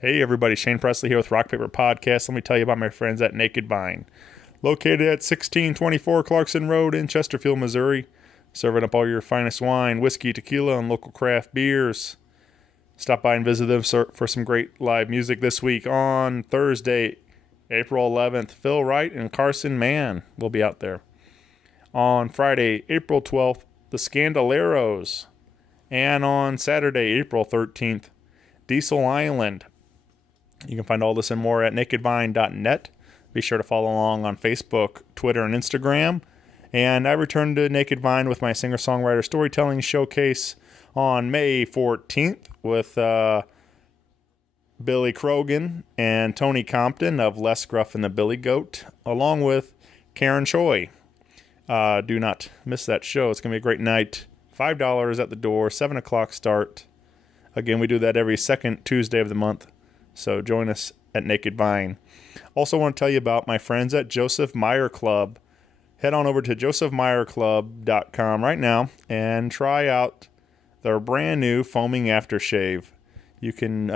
Hey everybody, Shane Presley here with Rock Paper Podcast. Let me tell you about my friends at Naked Vine. Located at 1624 Clarkson Road in Chesterfield, Missouri. Serving up all your finest wine, whiskey, tequila, and local craft beers. Stop by and visit them for some great live music this week. On Thursday, April 11th, Phil Wright and Carson Mann will be out there. On Friday, April 12th, the Scandaleros. And on Saturday, April 13th, Diesel Island. You can find all this and more at nakedvine.net. Be sure to follow along on Facebook, Twitter, and Instagram. And I return to Naked Vine with my singer-songwriter storytelling showcase on May 14th with Billy Crogan and Tony Compton of Les Gruff and the Billy Goat, along with Karen Choi. Do not miss that show. It's going to be a great night. $5 at the door, 7 o'clock start. Again, we do that every second Tuesday of the month. So join us at Naked Vine. Also want to tell you about my friends at Joseph Meyer Club. Head on over to josephmeyerclub.com right now and try out their brand new foaming aftershave. You can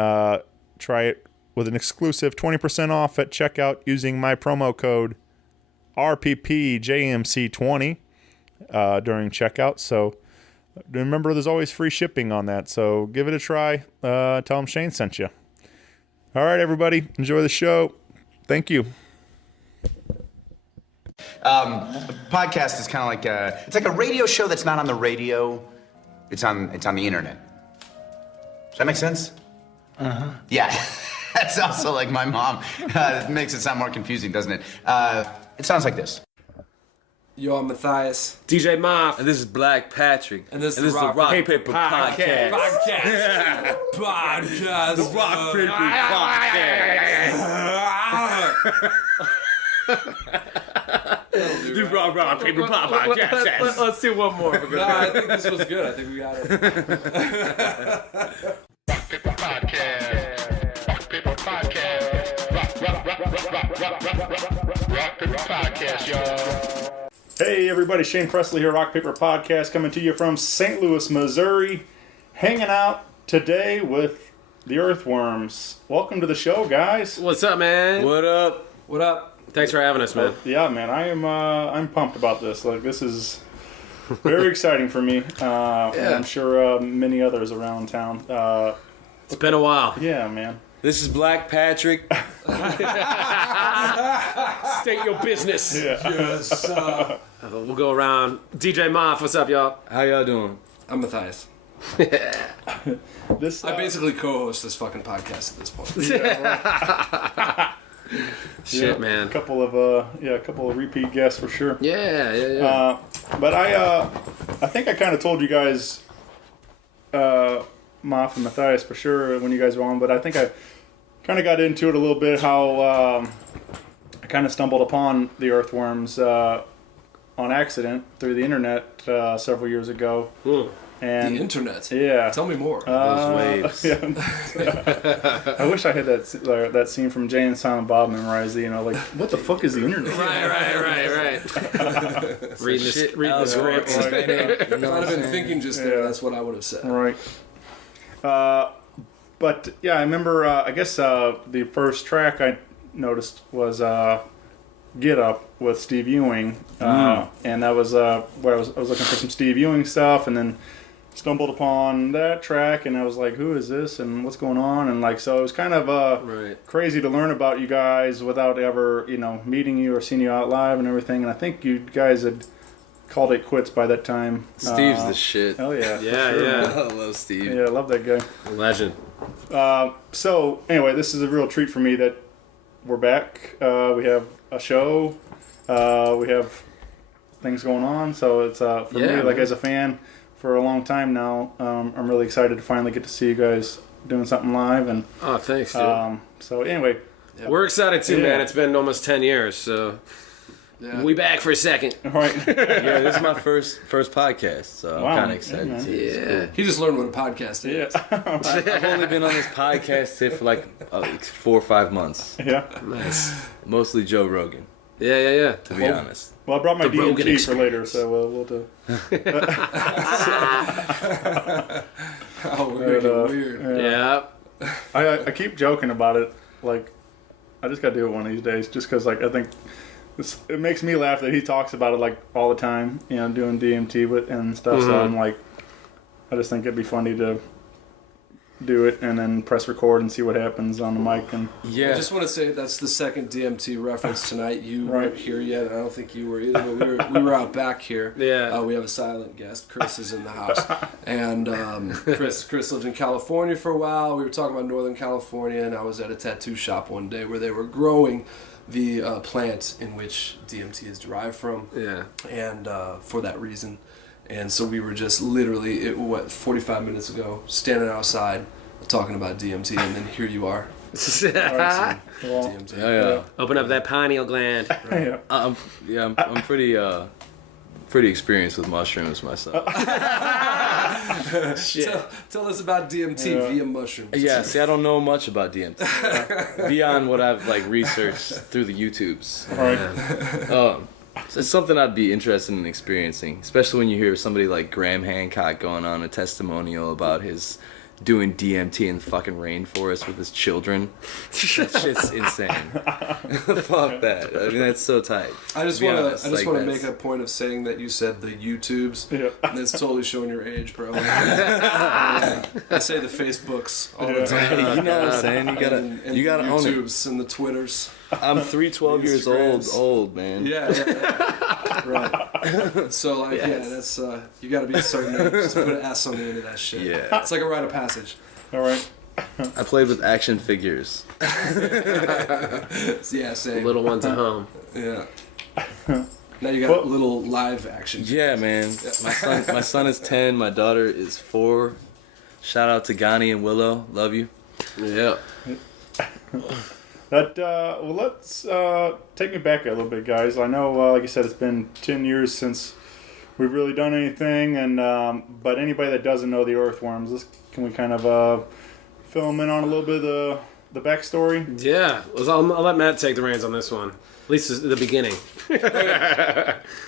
try it with an exclusive 20% off at checkout using my promo code RPPJMC20 during checkout. So remember, there's always free shipping on that. So give it a try. Tell them Shane sent you. All right, everybody. Enjoy the show. Thank you. Podcast is kind of like it's like a radio show that's not on the radio. It's on the internet. Does that make sense? Uh-huh. Yeah. That's also like my mom. It makes it sound more confusing, doesn't it? It sounds like this. Yo, I'm Mathias. DJ Mahf. And this is Black Patrick. And this is the Rock Paper Podcast. Podcast. Podcast. The Rock Paper Podcast. The Rock Paper Podcast. Let's do one more. No, I think this was good. I think we got it. Rock Paper Podcast. Rock Paper Podcast. Rock Paper Podcast, y'all. Hey everybody, Shane Presley here, Rock Paper Podcast, coming to you from St. Louis, Missouri. Hanging out today with the Earthworms. Welcome to the show, guys. What's up, man? What up? What up? Thanks for having us, man. Yeah, man, I'm pumped about this. Like, this is very exciting for me. And I'm sure many others around town. It's been a while. Yeah, man. This is Black Patrick. State your business. Yeah. Yes. We'll go around. DJ Mahf, what's up, y'all? How y'all doing? I'm Mathias. This I basically co-host this fucking podcast at this point. Shit, man. A couple of repeat guests for sure. Yeah. But I think I kind of told you guys, Mahf and Mathias for sure when you guys were on, but I think I kind of got into it a little bit how I kind of stumbled upon the Earthworms on accident through the internet several years ago. And The internet. Yeah. Tell me more. Those waves. Yeah. I wish I had that scene from Jay and Silent Bob memorized. You know, like, what the fuck is the internet? Right. Reading the script. If I'd have been thinking just there, that's what I would have said. Right. But yeah, I remember. I guess the first track I noticed was "Get Up" with Steve Ewing, and that was where I was looking for some Steve Ewing stuff, and then stumbled upon that track, and I was like, "Who is this? And what's going on?" And like, so it was kind of crazy to learn about you guys without ever, meeting you or seeing you out live and everything. And I think you guys had called it quits by that time. Steve's the shit. Hell yeah. Yeah. I love Steve. Yeah, I love that guy. Legend. So anyway, this is a real treat for me that we're back. We have a show. We have things going on. So it's for me, like, as a fan for a long time now, I'm really excited to finally get to see you guys doing something live. And Oh, thanks, dude. so anyway, We're excited too, Yeah. man. It's been almost 10 years, so we back for a second. all right. Yeah, this is my first podcast, so Wow. I'm kind of excited. Yeah, too. It's cool. He just learned what a podcast is. Yeah. I've only been on this podcast tip for like 4 or 5 months. Yeah. Nice. Mostly Joe Rogan, Yeah. to be honest. Well, I brought my The Rogan DMT for later, so we'll do. Oh, we're gonna get weird. Yeah. I keep joking about it. Like, I just gotta do it one of these days, just because like I think it makes me laugh that he talks about it like all the time. You know, doing DMT and stuff. So I'm like, I just think it'd be funny to do it and then press record and see what happens on the mic. And I just want to say that's the second DMT reference tonight. You weren't here yet. I don't think you were either, but we were out back here. Yeah. We have a silent guest. Chris is in the house. And Chris lived in California for a while. We were talking about Northern California, and I was at a tattoo shop one day where they were growing the plant in which DMT is derived from. Yeah. And for that reason. And so we were just literally, 45 minutes ago, standing outside talking about DMT, and then here you are. DMT. Yeah. Open up that pineal gland. yeah. I'm pretty experienced with mushrooms myself. Tell us about DMT via mushrooms. Yeah, see, I don't know much about DMT beyond what I've like researched through the YouTubes. Right. So it's something I'd be interested in experiencing, especially when you hear somebody like Graham Hancock going on a testimonial about his doing DMT in the fucking rainforest with his children. That shit's insane. Fuck that. I mean, that's so tight. I just want to make a point of saying that you said the YouTubes. Yeah. And it's totally showing your age, bro. I say the Facebooks all the time. Hey, you know what I'm saying? You gotta the own it. YouTubes and the Twitters. I'm 312 years old, man. Yeah. Right. So like, that's you got to be a certain age to put an S on the end of that shit. Yeah. It's like a rite of passage. All right. I played with action figures. Yeah, same. Little ones at home. Yeah. Now you got little live action. Yeah, man. My son is 10. My daughter is 4. Shout out to Gani and Willow. Love you. Yeah. Let's take me back a little bit, guys. I know, like you said, it's been 10 years since we've really done anything, and but anybody that doesn't know the Earthworms, can we kind of fill them in on a little bit of the backstory? Yeah. I'll let Matt take the reins on this one. At least the beginning.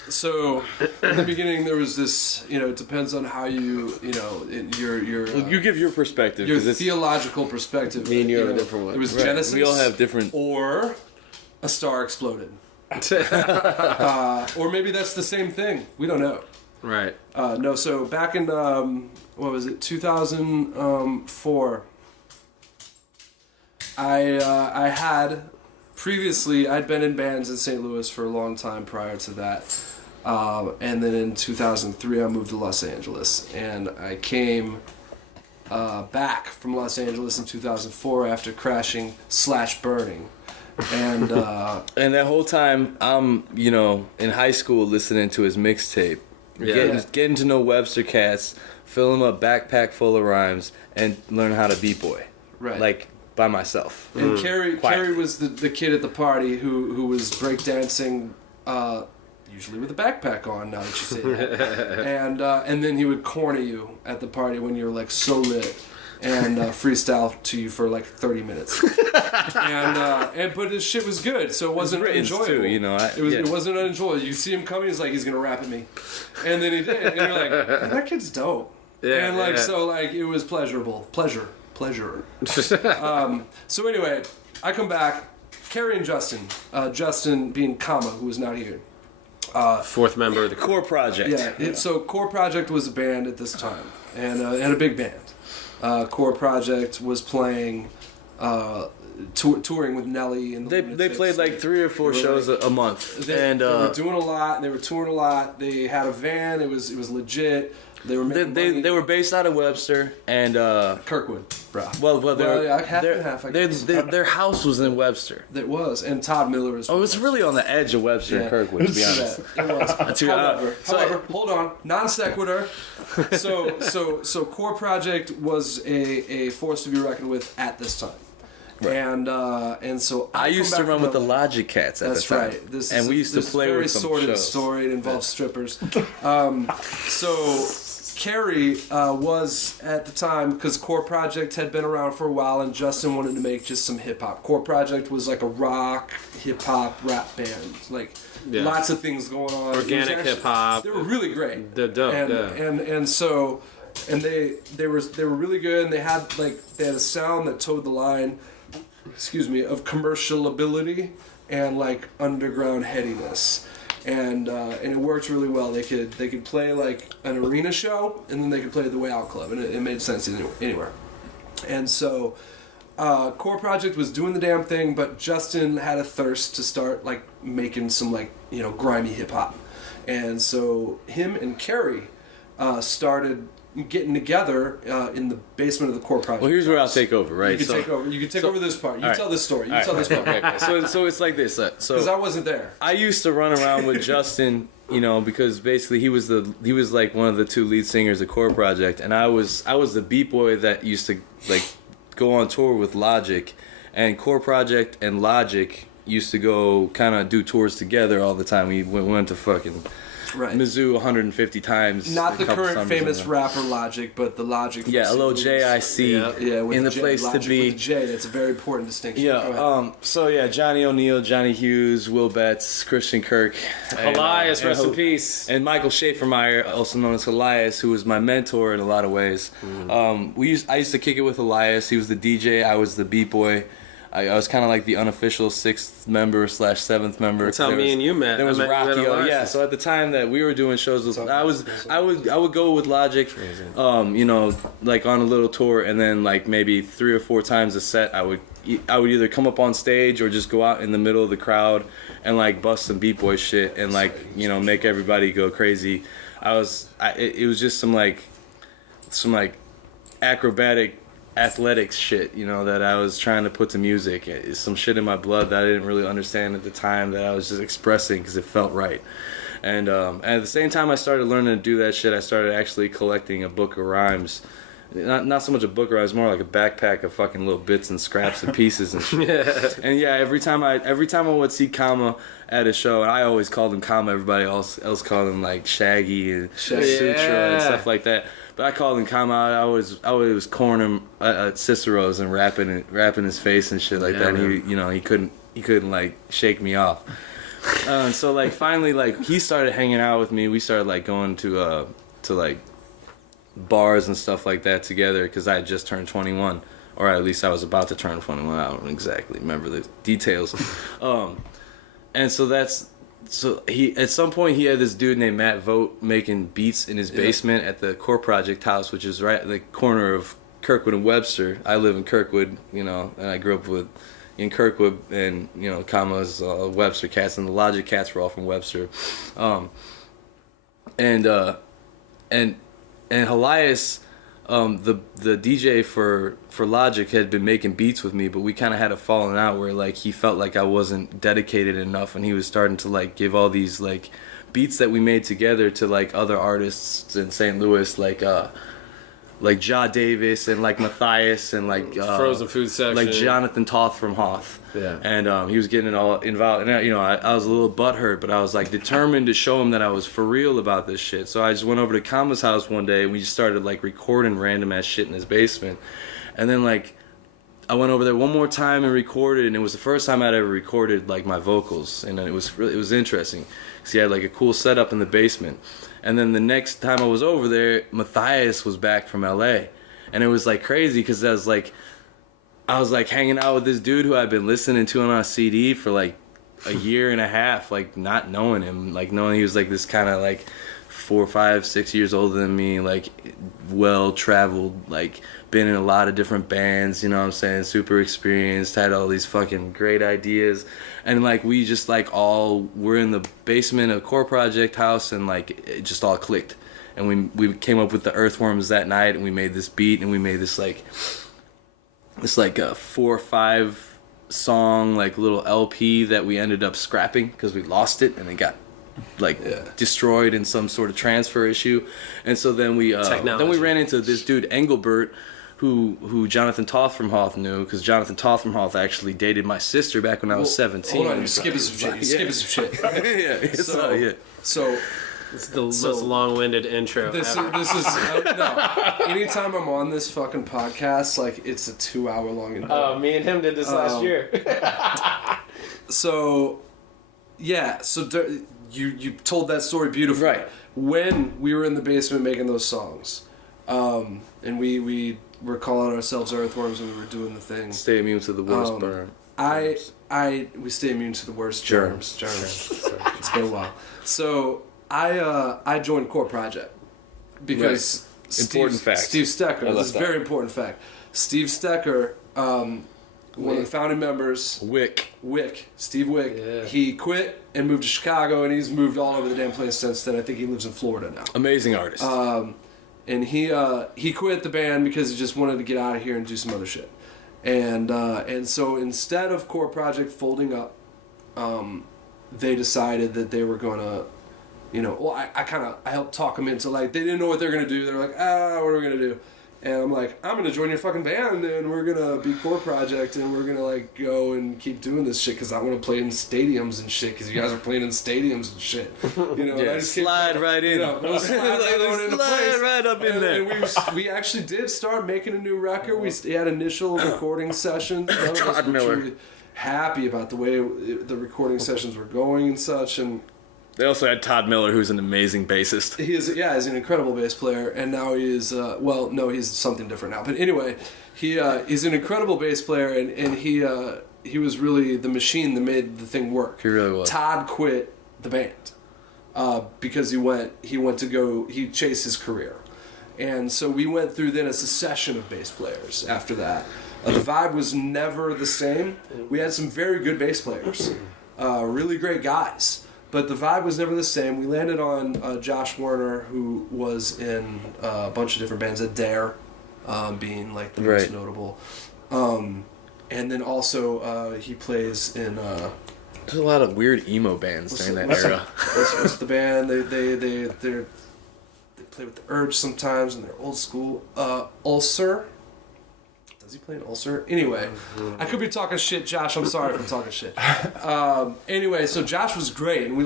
So, in the beginning, there was this, it depends on how your You give your perspective. your 'cause it's- theological perspective. Me and you have a different one. There was Right. Genesis. We all have different. Or a star exploded. Or maybe that's the same thing. We don't know. Right. No, so back in, 2004, I had... Previously, I'd been in bands in St. Louis for a long time prior to that. And then in 2003, I moved to Los Angeles. And I came back from Los Angeles in 2004 after crashing/burning. And And that whole time, I'm, in high school listening to his mixtape. Getting to know Webster Cats, fill him a backpack full of rhymes, and learn how to b-boy. Right. Like, by myself. And Carrie was the kid at the party who was breakdancing, usually with a backpack on, now that you say that. And then he would corner you at the party when you're like so lit. And freestyle to you for like 30 minutes, but his shit was good, so it wasn't enjoyable. Too, It wasn't unenjoyable. You see him coming, he's like, he's gonna rap at me, and then he did, and you're like, that kid's dope. Yeah, and like yeah. so, like it was pleasure. So anyway, I come back, Carrie and Justin, Justin being Comma, who is not here. Fourth member of the Core Project. Yeah. So Core Project was a band at this time, and a big band. Core Project was playing, touring with Nelly, and They played like 3 or 4 shows a month. They were doing a lot. They were touring a lot. They had a van. It was legit. They were making money. They were based out of Webster and Kirkwood, bro. half and half. I guess. their house was in Webster. It was, and Todd Miller is. Oh, it was really on the edge of Webster and Kirkwood, to be honest. It was. However, hold on. Non sequitur. So Core Project was a force to be reckoned with at this time. Right. And so I used to run with the Logic Cats at the time. That's right. And we used to play with some very sordid shows. story. It involves strippers. So Carrie was at the time, because Core Project had been around for a while, and Justin wanted to make just some hip hop. Core Project was like a rock, hip hop, rap band, like lots of things going on. Organic hip hop. They were really great. They're dope. And so and they were really good, and they had a sound that towed the line, of commercialability and like underground headiness, and it worked really well. They could play like an arena show, and then they could play at the Way Out Club, and it made sense anywhere. And so Core Project was doing the damn thing, but Justin had a thirst to start like making some like grimy hip hop, and so him and Carrie started getting together in the basement of the Core Project. Well, here's where I'll take over, right? You can take over. You can take over this part. You tell this story. You tell this part. Okay. So it's like this. Because I wasn't there. I used to run around with Justin, because basically he was like one of the two lead singers of Core Project, and I was the beat boy that used to like go on tour with Logic, and Core Project and Logic used to go kind of do tours together all the time. We went to fucking Mizzou 150 times. Not the current famous rapper Logic, but the Logic. Yeah, a little JIC in the place Logic to be. With the J, that's a very important distinction. Yeah. So yeah, Johnny O'Neill, Johnny Hughes, Will Betts, Christian Kirk, Elias, rest in peace, and Michael Schaefermeyer, also known as Elias, who was my mentor in a lot of ways. I used to kick it with Elias. He was the DJ. I was the beat boy. I was kind of like the unofficial 6th member / 7th member. That's how me and you met. There was Rocky. Yeah. So at the time that we were doing shows, I would go with Logic, like on a little tour, and then like maybe 3 or 4 times a set, I would either come up on stage or just go out in the middle of the crowd and like bust some beat boy shit and like make everybody go crazy. It was just some acrobatic athletics shit, that I was trying to put to music. It's some shit in my blood that I didn't really understand at the time, that I was just expressing because it felt right. And at the same time I started learning to do that shit, I started actually collecting a book of rhymes. Not so much a book of rhymes, more like a backpack of fucking little bits and scraps and pieces and shit. And yeah, every time I would see Kama at a show, and I always called him Kama, everybody else called him like Shaggy and Sutra and stuff like that. But I called him Kama. I always cornering him at Cicero's and rapping his face and shit like that. And he couldn't like shake me off. So like finally like he started hanging out with me. We started like going to like bars and stuff like that together because I had just turned 21, or at least I was about to turn 21. I don't exactly remember the details. And so he at some point he had this dude named Matt Vogt making beats in his basement at the Core Project house, which is right at the corner of Kirkwood and Webster. I live in Kirkwood, and I grew up in Kirkwood, and Kama's Webster cats, and the Logic cats were all from Webster. And Elias, the DJ for Logic, had been making beats with me, but we kind of had a falling out where like he felt like I wasn't dedicated enough, and he was starting to like give all these like beats that we made together to like other artists in St. Louis, like Ja Davis and like Mathias and like Frozen Food Section, like Jonathan Toth from Hoth. Yeah. And he was getting it all involved, and I was a little butthurt, but I was like determined to show him that I was for real about this shit. So I just went over to Kama's house one day, and we just started like recording random ass shit in his basement. And then like I went over there one more time and recorded, and it was the first time I'd ever recorded like my vocals, and it was interesting because he had like a cool setup in the basement. And then the next time I was over there, Mathias was back from LA, and it was like crazy because I was like hanging out with this dude who I'd been listening to on a CD for like a year and a half, like not knowing him, like knowing he was like this kind of like 4, 5, 6 years older than me, like well traveled, like been in a lot of different bands, you know what I'm saying, super experienced, had all these fucking great ideas, and like we just like all were in the basement of Core Project house, and like it just all clicked, and we came up with the Earthworms that night, and we made this beat, and we made this like a 4 or 5 song like little LP that we ended up scrapping because we lost it and it got destroyed in some sort of transfer issue. And so then we ran into this dude Engelbert who Jonathan Toth from Hoth knew, because Jonathan Toth from Hoth actually dated my sister back when I was 17. Hold on, you're skipping some shit. So it's the most long-winded intro. This is no. Anytime I'm on this fucking podcast, like it's a 2-hour long intro. Oh, me and him did this last year. So you told that story beautifully. Right. When we were in the basement making those songs, And we were calling ourselves Earthworms and we were doing the thing. Stay immune to the worst burn. We stay immune to the worst germs. It's been a while. So I joined Core Project because Steve Stecker. This is a very important fact. Steve Stecker, one of the founding members. Steve Wick. Yeah. He quit and moved to Chicago, and he's moved all over the damn place since then. I think he lives in Florida now. Amazing artist. And he quit the band because he just wanted to get out of here and do some other shit. And so instead of Core Project folding up, they decided that they were gonna, I helped talk them into, like, they didn't know what they're gonna do. They're like, what are we gonna do? And I'm like, I'm gonna join your fucking band, and we're gonna be Core Project, and we're gonna like go and keep doing this shit because I want to play in stadiums and shit because you guys are playing in stadiums and shit. And I just slide right in. Slide right up in there. And we actually did start making a new record. We had initial recording sessions. Todd Miller. Really happy about the way the recording sessions were going and such, and. They also had Todd Miller, who's an amazing bassist. He's an incredible bass player, and now he's he's something different now. But anyway, he's an incredible bass player, and he was really the machine that made the thing work. He really was. Todd quit the band because he chased his career, and so we went through then a succession of bass players after that. The vibe was never the same. We had some very good bass players, really great guys. But the vibe was never the same. We landed on Josh Werner, who was in a bunch of different bands, Dare being like the most notable. And then also he plays in... There's a lot of weird emo bands during that era. What's the band? They play with the Urge sometimes, and they're old school. Ulcer. Does he play an Ulcer? Anyway, I could be talking shit, Josh. I'm sorry if I'm talking shit. Anyway, so Josh was great, and we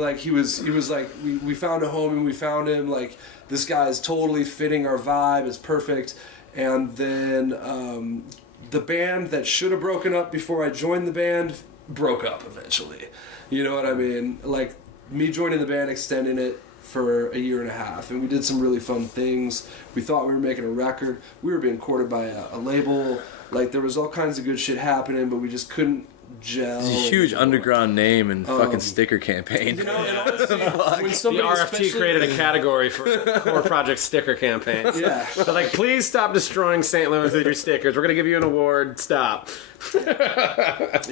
found a home, and we found him like, this guy is totally fitting our vibe. It's perfect. And then the band that should have broken up before I joined the band broke up eventually. You know what I mean? Like, me joining the band, extending it for a year and a half, and we did some really fun things. We thought we were making a record. We were being courted by a label. Like, there was all kinds of good shit happening, but we just couldn't gel. It's a huge underground name and fucking sticker campaign. And honestly, when somebody, the RFT created a category for Core Project sticker campaigns. Yeah. They're like, please stop destroying St. Louis with your stickers. We're going to give you an award. Stop. We got that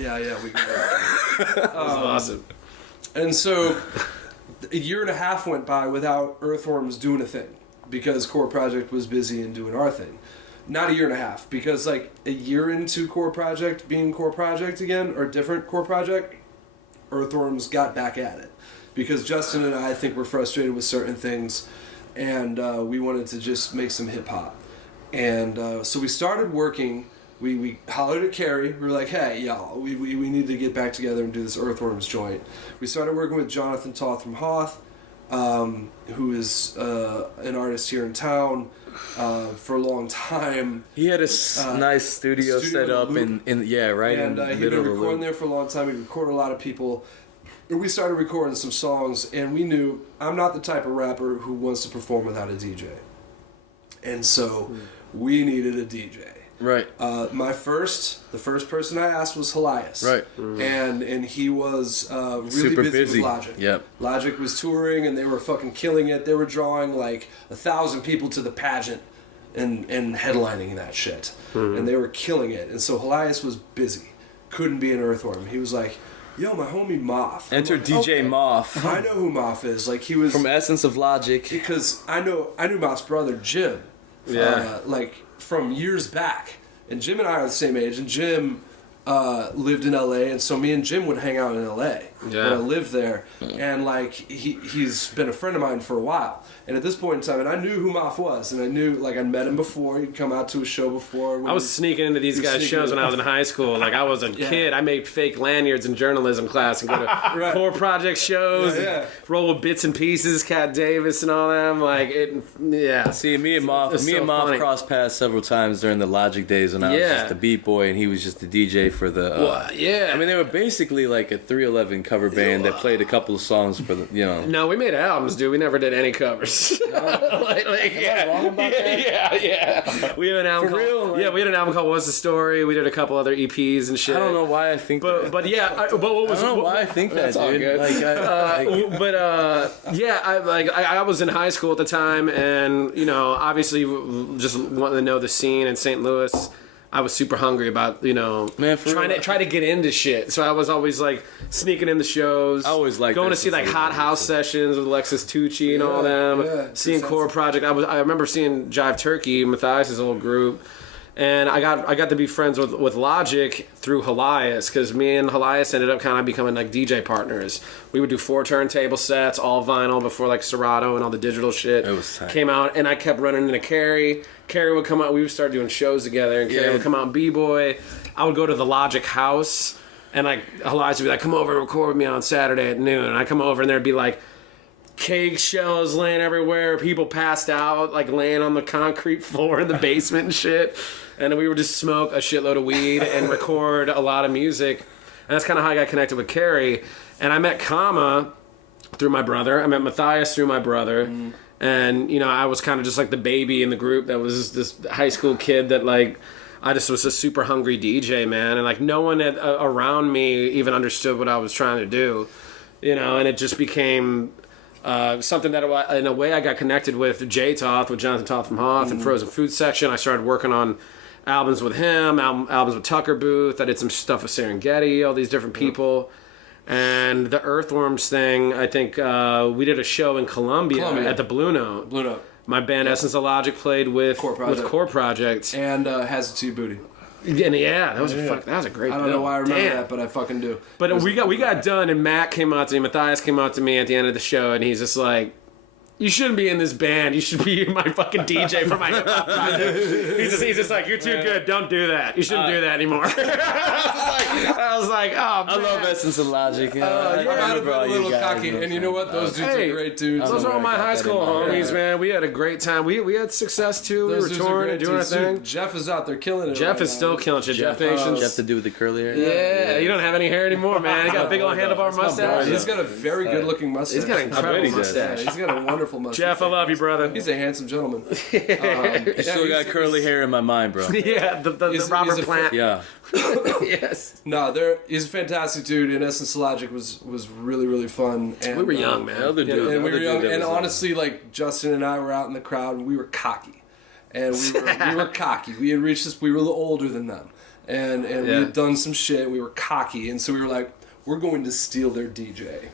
was awesome. And so a year and a half went by without Earthworms doing a thing because Core Project was busy and doing our thing. Not a year and a half, because like a year into Core Project being Core Project again, or different Core Project, Earthworms got back at it. Because Justin and I think were frustrated with certain things, and we wanted to just make some hip hop. And so we started working. We hollered at Carrie. We were like, hey, y'all, we need to get back together and do this Earthworms joint. We started working with Jonathan Toth from Hoth, who is an artist here in town for a long time. He had a nice studio set up in and the he'd been recording loop. there for a long time. He recorded a lot of people. And we started recording some songs, and we knew I'm not the type of rapper who wants to perform without a DJ. And so we needed a DJ. Right. The first person I asked was Elias. Right. And he was really super busy with Logic. Yep. Logic was touring, and they were fucking killing it. They were drawing like 1,000 people to the pageant and headlining that shit. And they were killing it. And so Elias was busy. Couldn't be an Earthworm. He was like, yo, my homie Mahf. Enter DJ Mahf. I know who Mahf is. Like, he was from Essence of Logic. Because I knew Mahf's brother Jim. Yeah. From years back. And Jim and I are the same age, and Jim lived in LA, and so me and Jim would hang out in LA when I lived there. And like he's been a friend of mine for a while. And at this point in time, and I knew who Mahf was, and I knew, like, I'd met him before. He'd come out to a show before. I was sneaking into these guys' shows when I was in high school. Like, I was a kid. I made fake lanyards in journalism class and go to Core Project shows and roll with Bits and Pieces, Cat Davis and all them. Like, See, me and Mahf crossed paths several times during the Logic days when I was just the beat boy and he was just the DJ for the... I mean, they were basically like a 311 cover band that played a couple of songs for the, No, we made albums, dude. We never did any covers. Yeah. We have an album For real? Yeah, we had an album called What's the Story. We did a couple other EPs and shit. I don't know why I think that. But yeah, but what was I don't know why I think that, that's all dude. good. I was in high school at the time, and obviously just wanting to know the scene in St. Louis. I was super hungry about trying to get into shit. So I was always like sneaking in the shows. I always like going to see like Hot House sessions with Alexis Tucci and all them. Yeah, seeing Core Project. I remember seeing Jive Turkey, Mathias' old group. And I got to be friends with Logic through Elias, because me and Elias ended up kind of becoming like DJ partners. We would do 4 turntable sets, all vinyl, before like Serato and all the digital shit came out. And I kept running into Carrie. Carrie would come out. We would start doing shows together, and Carrie would come out and B-boy. I would go to the Logic house, and like Elias would be like, "Come over and record with me on Saturday at noon." And I come over, and there'd be like cake shells laying everywhere, people passed out, like laying on the concrete floor in the basement and shit. And we would just smoke a shitload of weed and record a lot of music. And that's kind of how I got connected with Carrie. And I met Kama through my brother. I met Mathias through my brother. Mm. And, I was kind of just like the baby in the group that was this high school kid that like, I just was a super hungry DJ, man. And like no one around me even understood what I was trying to do, and it just became something that in a way I got connected with J Toth, with Jonathan Toth from Mahf and Frozen Food Section. I started working on albums with him, albums with Tucker Booth. I did some stuff with Serengeti, all these different people. And the Earthworms thing, I think we did a show in Columbia. At the Blue Note. Blue Note. My band Essence of Logic played with Core Project. And Has It To Booty. Yeah, that was a great. I don't know why I remember that, but I fucking do. But we got done, and Matt came out to me. Mathias came out to me at the end of the show, and he's just like, "You shouldn't be in this band. You should be my fucking DJ for my hip hop project." He's just like, "You're too good. Don't do that. You shouldn't do that anymore." I was like, "Oh, man. I love Essence of Logic. I might have been a little cocky, and you know what? Those dudes are great dudes. Those are all my high school homies, man. We had a great time. We had success too. We were touring and doing our thing. Jeff is out there killing it. Jeff is still killing shit. Jeff Nations. Jeff to do with the curly hair. Yeah, you don't have any hair anymore, man. He got a big old handlebar mustache. He's got a very good looking mustache. He's got an incredible mustache. He's got a wonderful mustache. Jeff, I love you, brother. He's a handsome gentleman. I still got curly hair in my mind, bro. Yeah, the Robert Plant. Yeah. Yes. No, he's a fantastic dude, and Essence of Logic was really, really fun. And, we were young, man. And we were young, and honestly, like, Justin and I were out in the crowd, and we were cocky. And we were cocky. We had reached this, we were a little older than them. And we had done some shit, we were cocky, and so we were like, we're going to steal their DJ.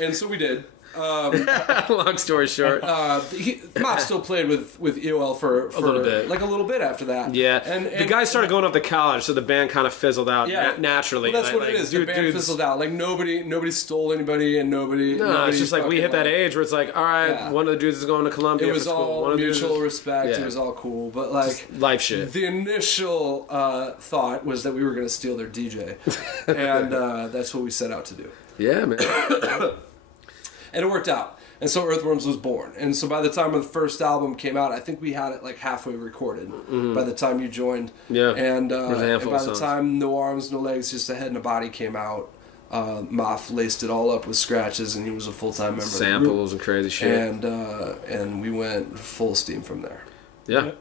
And so we did. Long story short, Mahf still played with EOL for a little bit, like a little bit after that. Yeah, and the guys started going up to college, so the band kind of fizzled out naturally. Well, that's what it is. The band fizzled out. Like nobody stole anybody, and nobody. No, it's just like we hit that age where it's like, all right, one of the dudes is going to Columbia. It was all one mutual respect. It was all cool, but like just life shit. The initial thought was that we were going to steal their DJ, and that's what we set out to do. Yeah, man. And it worked out. And so Earthworms was born. And so by the time the first album came out, I think we had it like halfway recorded by the time you joined. Yeah. And by the time No Arms, No Legs, Just a Head and a Body came out, Mahf laced it all up with scratches, and he was a full-time member. Samples and crazy shit. And we went full steam from there. Yeah.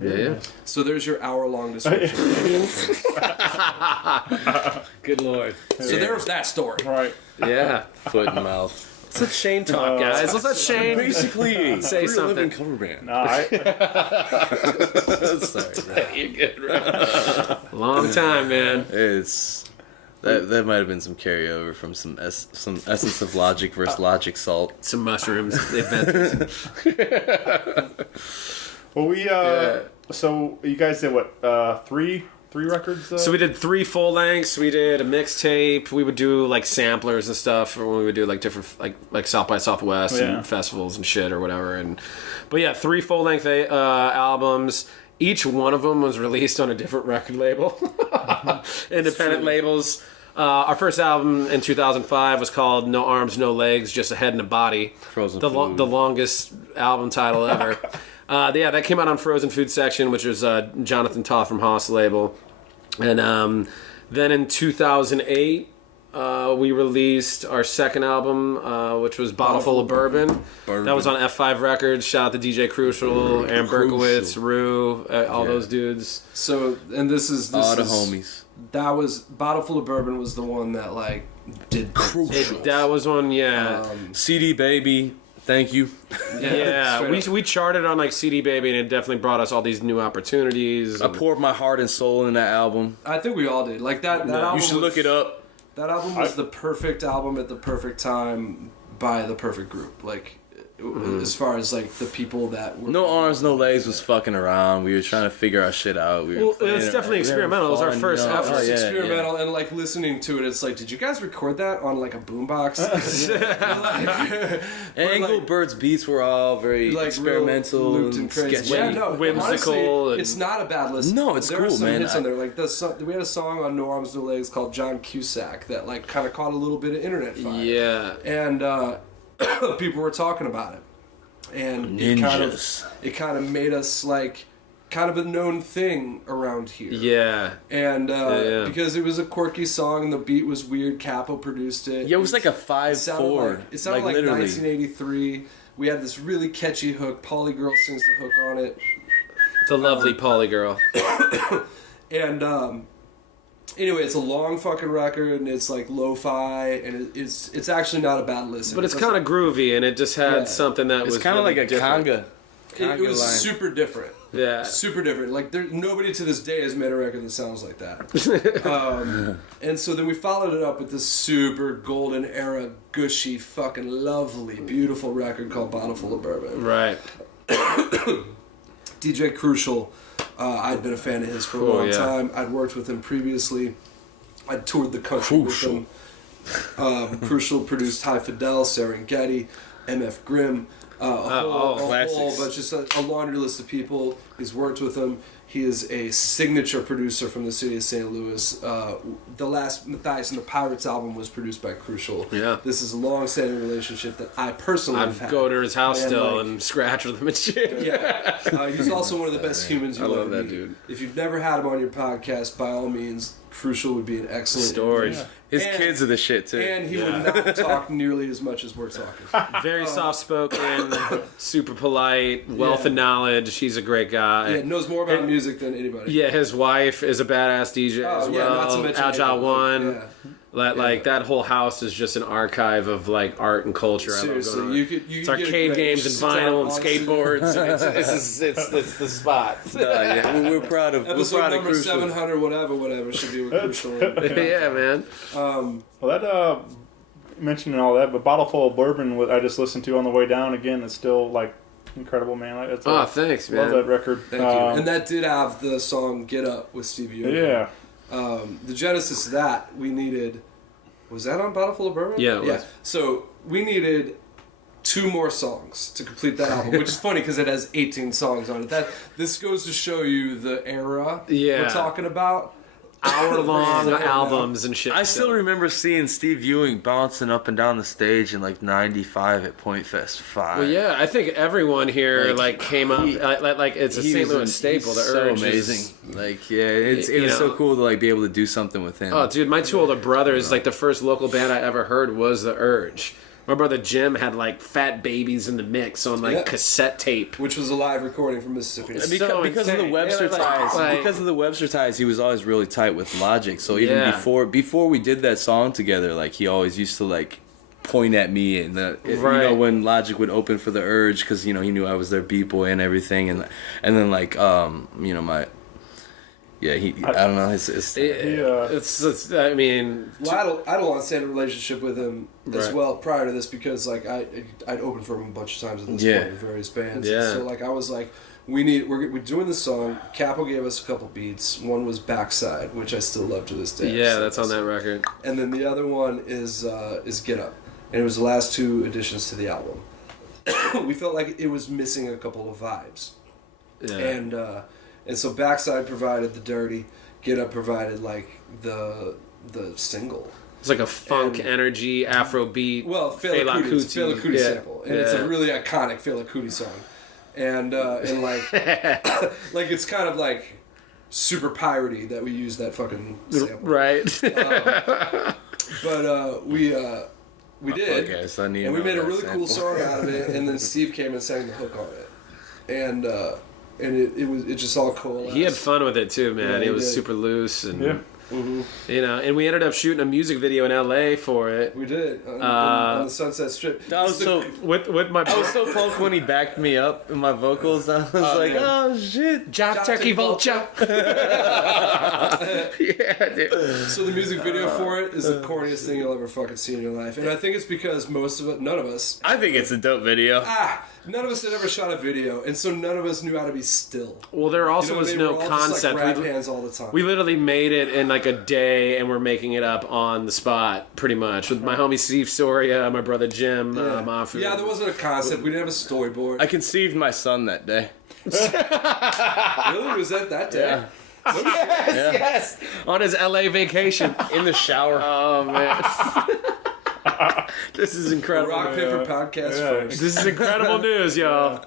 Yeah. So there's your hour-long description. Good Lord. So there's that story. Right. Yeah. Foot and mouth. Let's let Shane talk, guys. Let's let Shane basically say something. Cover band. Sorry, you're good, bro. Long time, man. It's that might have been some carryover from some Essence of Logic versus Logic Salt. Some mushrooms. Adventures. Well, so you guys did what? Three records? So we did 3 full lengths. We did a mixtape. We would do like samplers and stuff, or when we would do like different like South by Southwest and festivals and shit or whatever. But yeah, 3 full length albums. Each one of them was released on a different record label, independent labels. Our first album in 2005 was called No Arms, No Legs, Just a Head and a Body. Frozen the Food. The longest album title ever. That came out on Frozen Food Section, which was Jonathan Toth from Haas label. And then in 2008, we released our second album, which was Bottle Full of Bourbon. That was on F5 Records. Shout out to DJ Crucial, Aaron Berkowitz, Rue, all those dudes. So, and this is all the homies. That was Bottle Full of Bourbon was the one that like did Crucial. That was one, yeah. CD Baby. Thank you. Yeah, we charted on like CD Baby, and it definitely brought us all these new opportunities. I poured my heart and soul in that album. I think we all did. Like that album. You should look it up. That album was the perfect album at the perfect time by the perfect group. Like, as far as like the people that were. No Arms, No Legs was fucking around. We were trying to figure our shit out. We were it was definitely experimental. It was our first effort. It's experimental, and like listening to it, it's like, did you guys record that on like a boombox? Engelbert's beats were all very like experimental, looped and crazy. Sketchy. Yeah, no, whimsical. Honestly, it's not a bad listen. No, it's there cool, are some man. hits on there. Like we had a song on No Arms No Legs called John Cusack that like kind of caught a little bit of internet fire. Yeah, and people were talking about it. And it kind of made us like kind of a known thing around here. Yeah. And because it was a quirky song and the beat was weird, Capo produced it. Yeah, it was like a 5/4. It sounded like literally. 1983. We had this really catchy hook. Polly Girl sings the hook on it. The lovely Polly Girl. And anyway, it's a long fucking record, and it's like lo-fi, and it's actually not a bad listen. But it's kind of groovy, and it just had something that was kind of really like a different. conga. It was super different. Yeah. Super different. Like, nobody to this day has made a record that sounds like that. And so then we followed it up with this super golden era, gushy, fucking lovely, beautiful record called Bottle Full of Bourbon. Right. DJ Crucial, I'd been a fan of his for a long time. I'd worked with him previously. I'd toured the country with him. Crucial produced High Fidel, Serengeti, MF Grimm, a whole bunch, just a laundry list of people. He's worked with them. He is a signature producer from the city of St. Louis. The last Mathias and the Pirates album was produced by Crucial. Yeah. This is a long-standing relationship that I personally have had. I go to his house And, still like, and scratch with him and shit. Yeah. He's also one of the best humans you'll ever that meet. dude. If you've never had him on your podcast, by all means, Crucial would be an excellent Stories. interview. His kids are the shit too. And he would not talk nearly as much as we're talking. Very soft-spoken, super polite, wealth of knowledge. He's a great guy. Yeah, knows more about music than anybody. Yeah, his wife is a badass DJ as well. Not to mention Agile One. Yeah. Like that whole house is just an archive of like art and culture. Seriously, it's arcade games and vinyl and skateboards. It's the spot. We're proud of Episode we're proud number of Crucial. 700, whatever should be with Crucial. Yeah, man. Well, that mentioning all that, but Bottle Full of Bourbon, I just listened to on the way down again. It's still like incredible, man. It's, Thanks, man. Love that record. Thank you. And that did have the song "Get Up" with Stevie Ray. Yeah. The genesis of that we needed. Was that on Bottle Full of Bourbon? Yeah, it was. So we needed 2 more songs to complete that album, which is funny because it has 18 songs on it. This goes to show you the era we're talking about. Hour-long albums and shit. I still remember seeing Steve Ewing bouncing up and down the stage in like '95 at Point Fest 5. Well, yeah, I think everyone here came up like it's a St. Louis staple. The Urge so amazing. It was so cool to like be able to do something with him. Oh, dude, my 2 older brothers, like the first local band I ever heard was the Urge. My brother Jim had like Fat Babies in the Mix on like cassette tape, which was a live recording from Mississippi. Because of the Webster ties, because of the Webster ties, he was always really tight with Logic. So even before we did that song together, like he always used to like point at me and you know, when Logic would open for the Urge, because you know he knew I was their beat boy and everything, and then like you know my. Yeah, I don't know. It's I mean... Well, I had a long-standing relationship with him as well prior to this because, like, I'd opened for him a bunch of times at this point in various bands. Yeah. So, like, I was like, we're doing this song. Capo gave us a couple beats. One was Backside, which I still love to this day. Yeah, that's on that record. And then the other one is Get Up. And it was the last 2 additions to the album. We felt like it was missing a couple of vibes. Yeah. And so Backside provided the dirty, Get Up provided like the single. It's like a funk energy, Afro beat. Well, Fela Kuti sample, and it's a really iconic Fela Kuti song, and like like it's kind of like super piratey that we used that fucking sample. Right. But we did, Okay, so I need and we made a that really cool sample. song out of it. And then Steve came and sang the hook on it, and it just all coalesced. He had fun with it too, man. Yeah, it was he did. super loose, and Yeah. you know, and we ended up shooting a music video in LA for it. We did on the Sunset Strip. That was so. With my I was so pumped when he backed me up in my vocals. I was like, man. oh shit. Job Turkey Vulture. Yeah, dude. So the music video for it is the corniest thing you'll ever fucking see in your life, and I think it's because none of us I think it's a dope video. none of us had ever shot a video, and so none of us knew how to be still. Well, there also You know what was I mean? no We're all concept. Just, like, rap hands all the time. We literally made it in like a day, and we're making it up on the spot, pretty much, with my homie Steve Soria, my brother Jim, Mahf. Yeah, there wasn't a concept. We didn't have a storyboard. I conceived my son that day. Really? Was that day? Yeah. Yes, on his LA vacation. In the shower. Oh man, this is incredible. Rock Paper Podcast first. This is incredible news, y'all.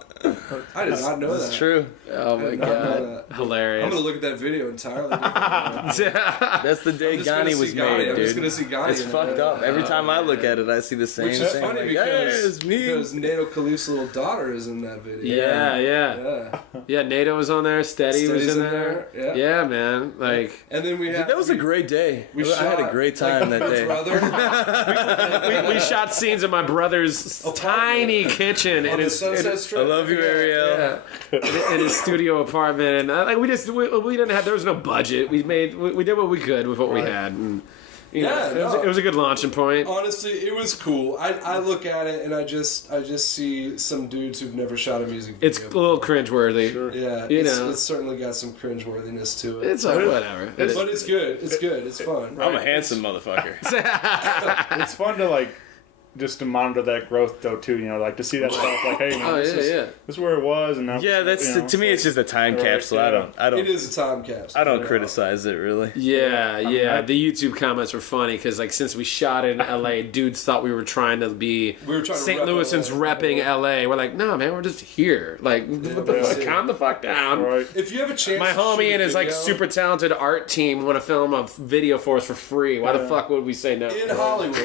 I did not know that. It's true. Oh my god, I'm hilarious. gonna look at that video entirely. That's the day Ghani was made, I'm dude. just gonna see Ghani. It's fucked up. Every time I look at it, I see the same Which is thing. funny Like, because, yeah, because Nato Khalif's little daughter is in that video. Yeah. NATO was on there. Steady was Steady's in in there. there, yeah. man. Like And then we had that was a great day. we I had a shot, great time like, that my day. brother we shot scenes in my brother's tiny kitchen on in the his Sunset Strip. I love you, Ariel. in his studio apartment, and like we didn't have, there was no budget. We did what we could with what we had, and you know, it was a good launching point. Honestly, it was cool. I look at it and I just see some dudes who've never shot a music video. It's a little cringeworthy. Yeah, You know. it's certainly got some cringeworthiness to it. It's like whatever. But it's good. It's good. It's fun. I'm a handsome motherfucker. It's fun to like just to monitor that growth though too. You know, like to see that stuff. Like, hey, man, this is where it was, and now Yeah, that's you know, to me. It's just a time Right, capsule. yeah. I don't. It is a time capsule. I don't criticize it really. Yeah. The YouTube comments were funny because, like, since we shot it in LA, dudes thought we were trying to be We were trying to St. rep Louisans LA. repping LA. We're like, no, man, we're just here. Like, what the fuck? Calm the fuck down. Right. If you have a chance, My to shoot homie a and his like video super talented art team want to film a video for us for free. Why the fuck would we say no? in Hollywood,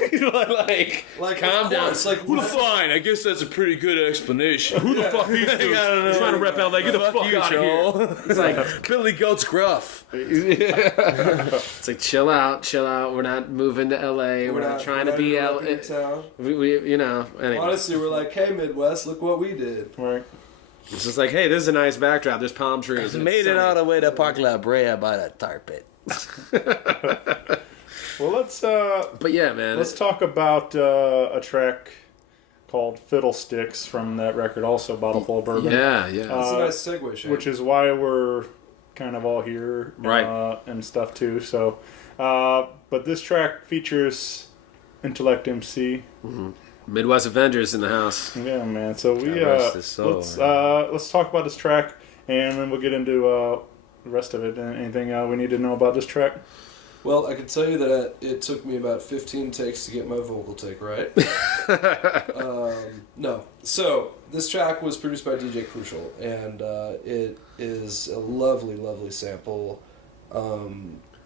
like, of calm down. course, like Well, fine. I guess that's a pretty good explanation. Who the fuck these dudes? I don't know. Trying to rep LA. Get the fuck you, out of Joel. here. It's like, Billy Goat's gruff. it's like, chill out. We're not moving to LA. We're not trying to be LA. Town. We you know. Anyway. Honestly, we're like, hey Midwest, look what we did. Right. It's just like, hey, this is a nice backdrop. There's palm trees. and Made it's it sunny. all the way to Park La Brea by the tar pit. Well, let's But yeah, man. let's talk about a track called Fiddlesticks from that record, also Bottle Full of Bourbon. Yeah. That's a nice segue, Shane. Which is why we're kind of all here, Right. and stuff too. So, but this track features Intellect MC. Midwest Avengers in the house. Yeah, man. So we God rest his soul, let's talk about this track, and then we'll get into the rest of it. Anything we need to know about this track? Well, I can tell you that it took me about 15 takes to get my vocal take right. No. So, this track was produced by DJ Crucial, and it is a lovely, lovely sample.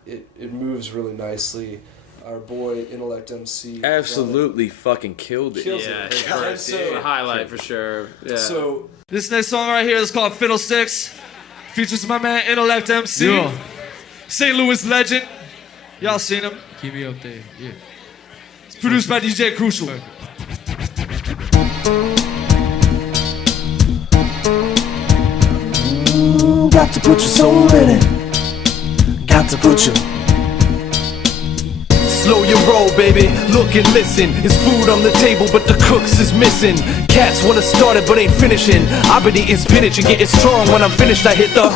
It moves really nicely. Our boy, Intellect MC... Absolutely fucking killed it. Kills Yeah, it. it's And a so, highlight for sure. Yeah. so, This next song right here is called Fiddlesticks. Features my man Intellect MC. Yeah. St. Louis legend. Y'all seen him? Keep me up there, yeah. It's produced by DJ Crucial. Got to put your soul in it. Got to put your slow your roll, baby. Look and listen. It's food on the table, but the cooks is missing. Cats wanna start it, but ain't finishing. I been eating spinach and getting strong. When I'm finished, I hit the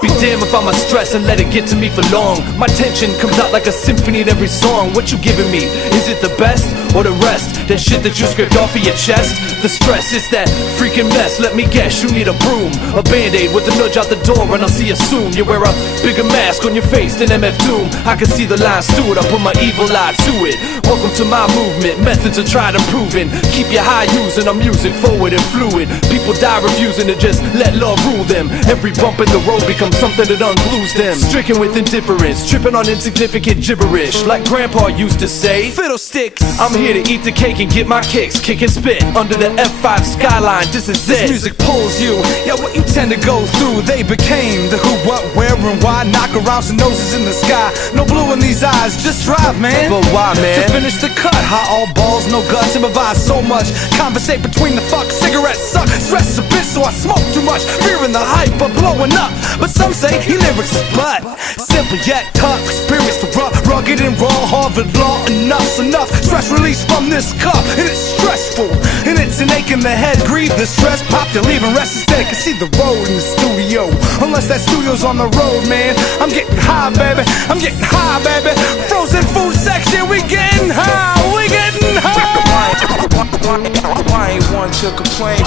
be damn if I'm a stress and let it get to me for long. My tension comes out like a symphony in every song. What you giving me? Is it the best? or the rest? That shit that you scraped off of your chest? The stress is that freaking mess. Let me guess, you need a broom, a band-aid with a nudge out the door, and I'll see you soon. You wear a bigger mask on your face than MF Doom. I can see the lines through it, I put my evil eye to it. Welcome to my movement, methods are tried and proven. Keep your high using our music forward and fluid. People die refusing to just let love rule them. Every bump in the road becomes something that unglues them. Stricken with indifference, tripping on insignificant gibberish. Like Grandpa used to say, fiddlesticks. I'm here to eat the cake and get my kicks, kick and spit under the F5 skyline. This is it. This music pulls you, yeah, what you tend to go through. They became the who, what, where, and why. Knock around some noses in the sky. No blue in these eyes, just drive, man. But why, man? To finish the cut, hot all balls, no guts. Improvise so much, conversate between the fuck. Cigarettes suck, stress is a bitch, so I smoke too much. Fearing the hype of blowing up, but some say he lyrics is butt. Simple yet tough, experience the rough, rugged and raw. Harvard law, enough's enough. Stress release from this cup, and it's stressful, and it's an ache in the head. Grieve the stress, pop to leave and rest instead. Can see the road in the studio, unless that studio's on the road, man. I'm getting high, baby, I'm getting high, baby. Frozen food section, we getting high, we getting high. I ain't one to complain.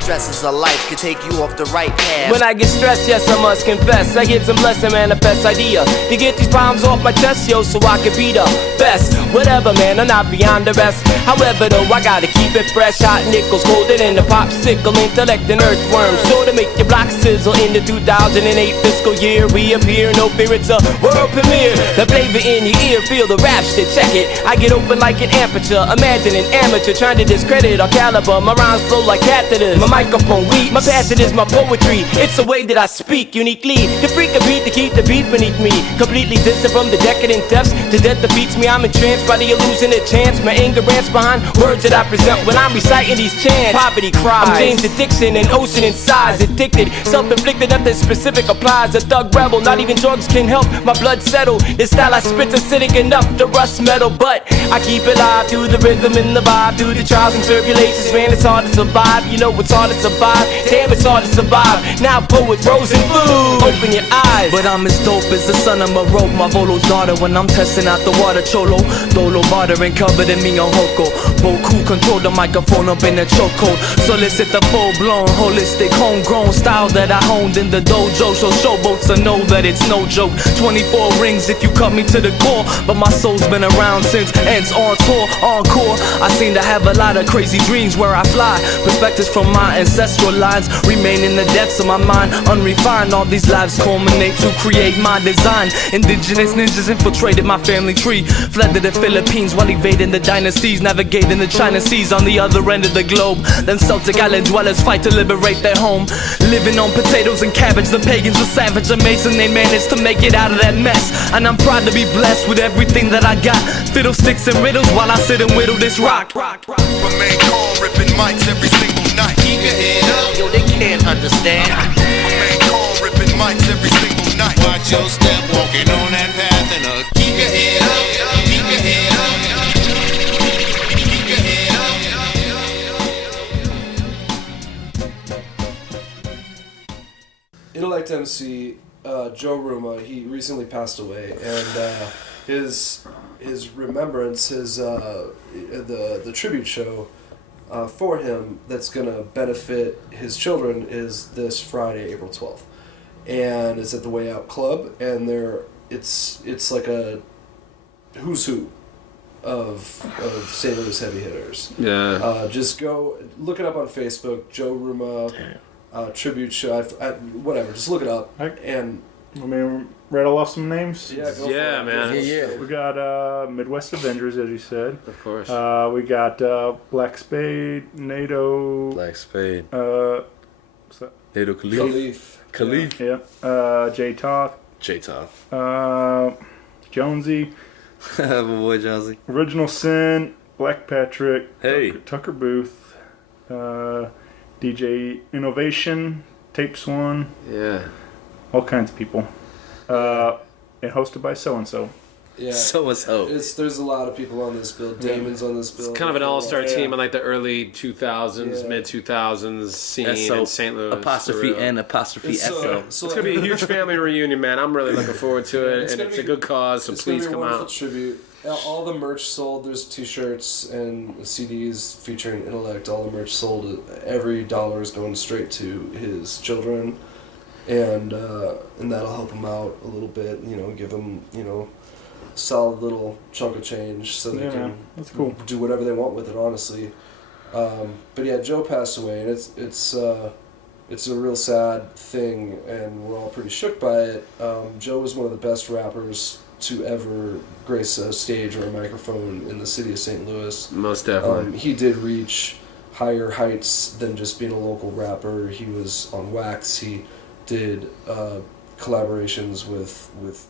Stresses of life can take you off the right path. When I get stressed, yes, I must confess, I get some less than manifest idea to get these problems off my chest, yo, so I can be the best. Whatever, man, I'm not beyond the rest. However, though, I gotta keep it fresh. Hot nickels colder than a popsicle. Intellect and earthworms, so to make your block sizzle. In the 2008 fiscal year, reappear, no fear, it's a world premiere. The flavor in your ear, feel the rap shit, check it. I get open like an aperture, imagine an amateur trying to discredit our caliber. My rhymes flow like catheters, my microphone weak, my passion is my poetry. It's the way that I speak uniquely. The freak a beat to keep the beat beneath me. Completely distant from the decadent depths. To death defeats me, I'm entranced by the illusion of chance. My anger rants behind words that I present when I'm reciting these chants. Poverty cries, I'm James Addiction, an ocean in size. Addicted, self-inflicted, nothing specific applies. A thug rebel, not even drugs can help my blood settle. The style I spit's acidic enough to rust metal, but I keep it live through the rhythm and the vibe. Through the trials and tribulations, man, it's hard to survive. You know it's hard to survive, damn, it's hard to survive. Now poet, frozen food, open your eyes. But I'm as dope as the son of Maroke, my Volo's daughter. When I'm testing out the water, Cholo, Dolo, bartering, covered in me on Hoko. Boku, control the microphone up in the chokehold. Solicit the full-blown, holistic, homegrown style that I honed in the dojo. So showboats to know that it's no joke. 24 rings if you cut me to the core, but my soul's been around since ends on tour, encore. I seem to have a lot of crazy dreams where I fly. Perspectives from my ancestral lines remain in the depths of my mind, unrefined. All these lives culminate to create my design. Indigenous ninjas infiltrated my family tree, fled to the Philippines while evading the dynasties, navigating the China seas on the other end of the globe. Then Celtic Island dwellers fight to liberate their home, living on potatoes and cabbage. The pagans were savage, amazing, they managed to make it out of that mess. And I'm proud to be blessed with everything that I got. Fiddlesticks and riddles while I sit and whittle this rock. Remain calm, ripping mics every single night. Keep your head up. Yo, they can't understand. Remain calm, ripping mics every single night. Watch your step, walking on that path, and keep your head up. Keep your head up. Keep your head up. Intellect MC, Joe Ruma, he recently passed away, and his remembrance, the tribute show for him that's gonna benefit his children is this Friday, April 12th, and it's at the Way Out Club, and it's like a who's who of St. Louis heavy hitters. Yeah. Just go look it up on Facebook, Joe Ruma. Tribute show, whatever. Just look it up. And let me rattle off some names. Yeah, go yeah, man. Yeah. We got Midwest Avengers, as you said. Of course. We got Black Spade, NATO. Black Spade. What's that? NATO Khalif. Yeah. J Toth. J Toth. Jonesy. My boy Jonesy. Original Sin. Black Patrick. Hey. Tucker Booth. DJ Innovation, Tape Swan. Yeah. All kinds of people. And hosted by so-and-so. Yeah. So much hope. There's a lot of people on this bill. Damon's on this bill. It's kind of an all-star team in like the early 2000s, mid 2000s scene in St. Louis. Apostrophe N, apostrophe SO. So it's gonna be a huge family reunion, man. I'm really looking forward to it, and it's a good cause. So please come out. Tribute. All the merch sold. There's T-shirts and CDs featuring Intellect. All the merch sold. Every dollar is going straight to his children, and that'll help him out a little bit. Give him solid little chunk of change so they can that's cool. do whatever they want with it. Honestly, but yeah, Joe passed away, and it's a real sad thing, and we're all pretty shook by it. Joe was one of the best rappers to ever grace a stage or a microphone in the city of St. Louis. Most definitely. He did reach higher heights than just being a local rapper. He was on Wax. He did collaborations with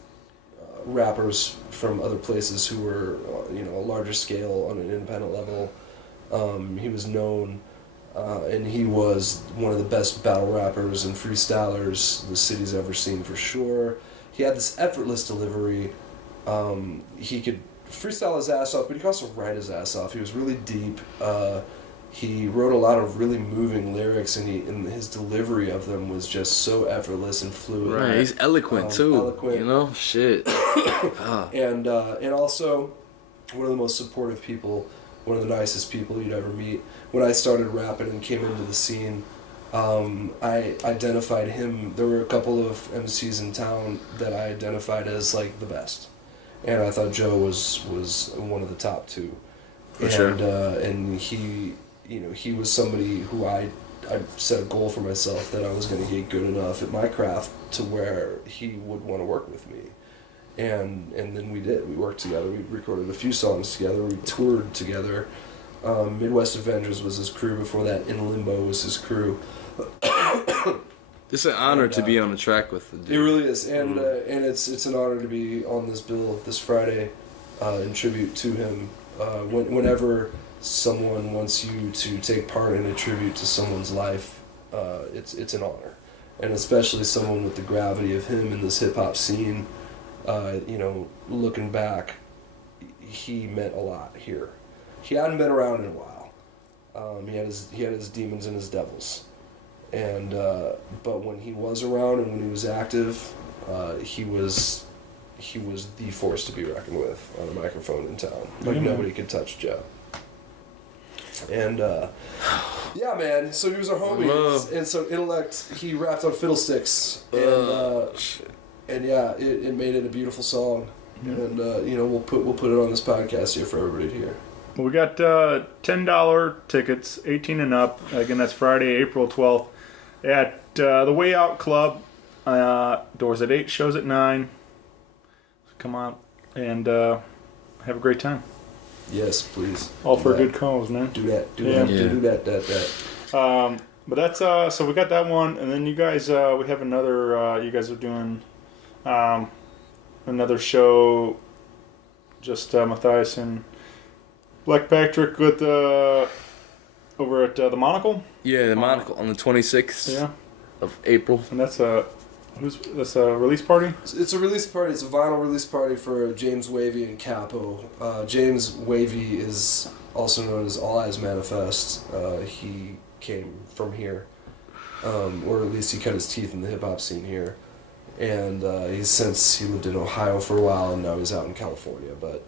rappers from other places who were a larger scale on an independent level. He was known, and he was one of the best battle rappers and freestylers the city's ever seen, for sure. He had this effortless delivery. He could freestyle his ass off, but he could also write his ass off. He was really deep. He wrote a lot of really moving lyrics, and his delivery of them was just so effortless and fluid. Right, he's eloquent too. Eloquent. Shit. And also one of the most supportive people, one of the nicest people you'd ever meet. When I started rapping and came into the scene, I identified him. There were a couple of MCs in town that I identified as like the best, and I thought Joe was one of the top two. And he, he was somebody who I set a goal for myself that I was going to get good enough at my craft to where he would want to work with me. And then we did. We worked together. We recorded a few songs together. We toured together. Midwest Avengers was his crew. Before that, In Limbo was his crew. It's an honor to be on the track with the dude. It really is, and it's an honor to be on this bill this Friday in tribute to him. Whenever someone wants you to take part in a tribute to someone's life, it's an honor, and especially someone with the gravity of him in this hip hop scene. Looking back, he meant a lot here. He hadn't been around in a while. He had his demons and his devils, and but when he was around and when he was active, he was the force to be reckoned with on a microphone in town. Like nobody could touch Joe. And yeah, man. So he was our homie, and so Intellect, he rapped on Fiddlesticks, and yeah, it made it a beautiful song. And we'll put it on this podcast here for everybody to hear. Well, we got $10 tickets, 18 and up. Again, that's Friday, April 12th, at the Way Out Club. Doors at 8, shows at 9. Come on and have a great time. Yes, please. All for a good cause, man. Do that. Do that. But that's so we got that one, and then you guys we have another. You guys are doing another show. Just Mathias and Black Patrick with over at the Monocle. Yeah, the Monocle on the 26th of April. And that's a release party? It's a release party. It's a vinyl release party for James Wavey and Capo. James Wavey is also known as All Eyes Manifest. He came from here, or at least he cut his teeth in the hip hop scene here. And he lived in Ohio for a while, and now he's out in California. But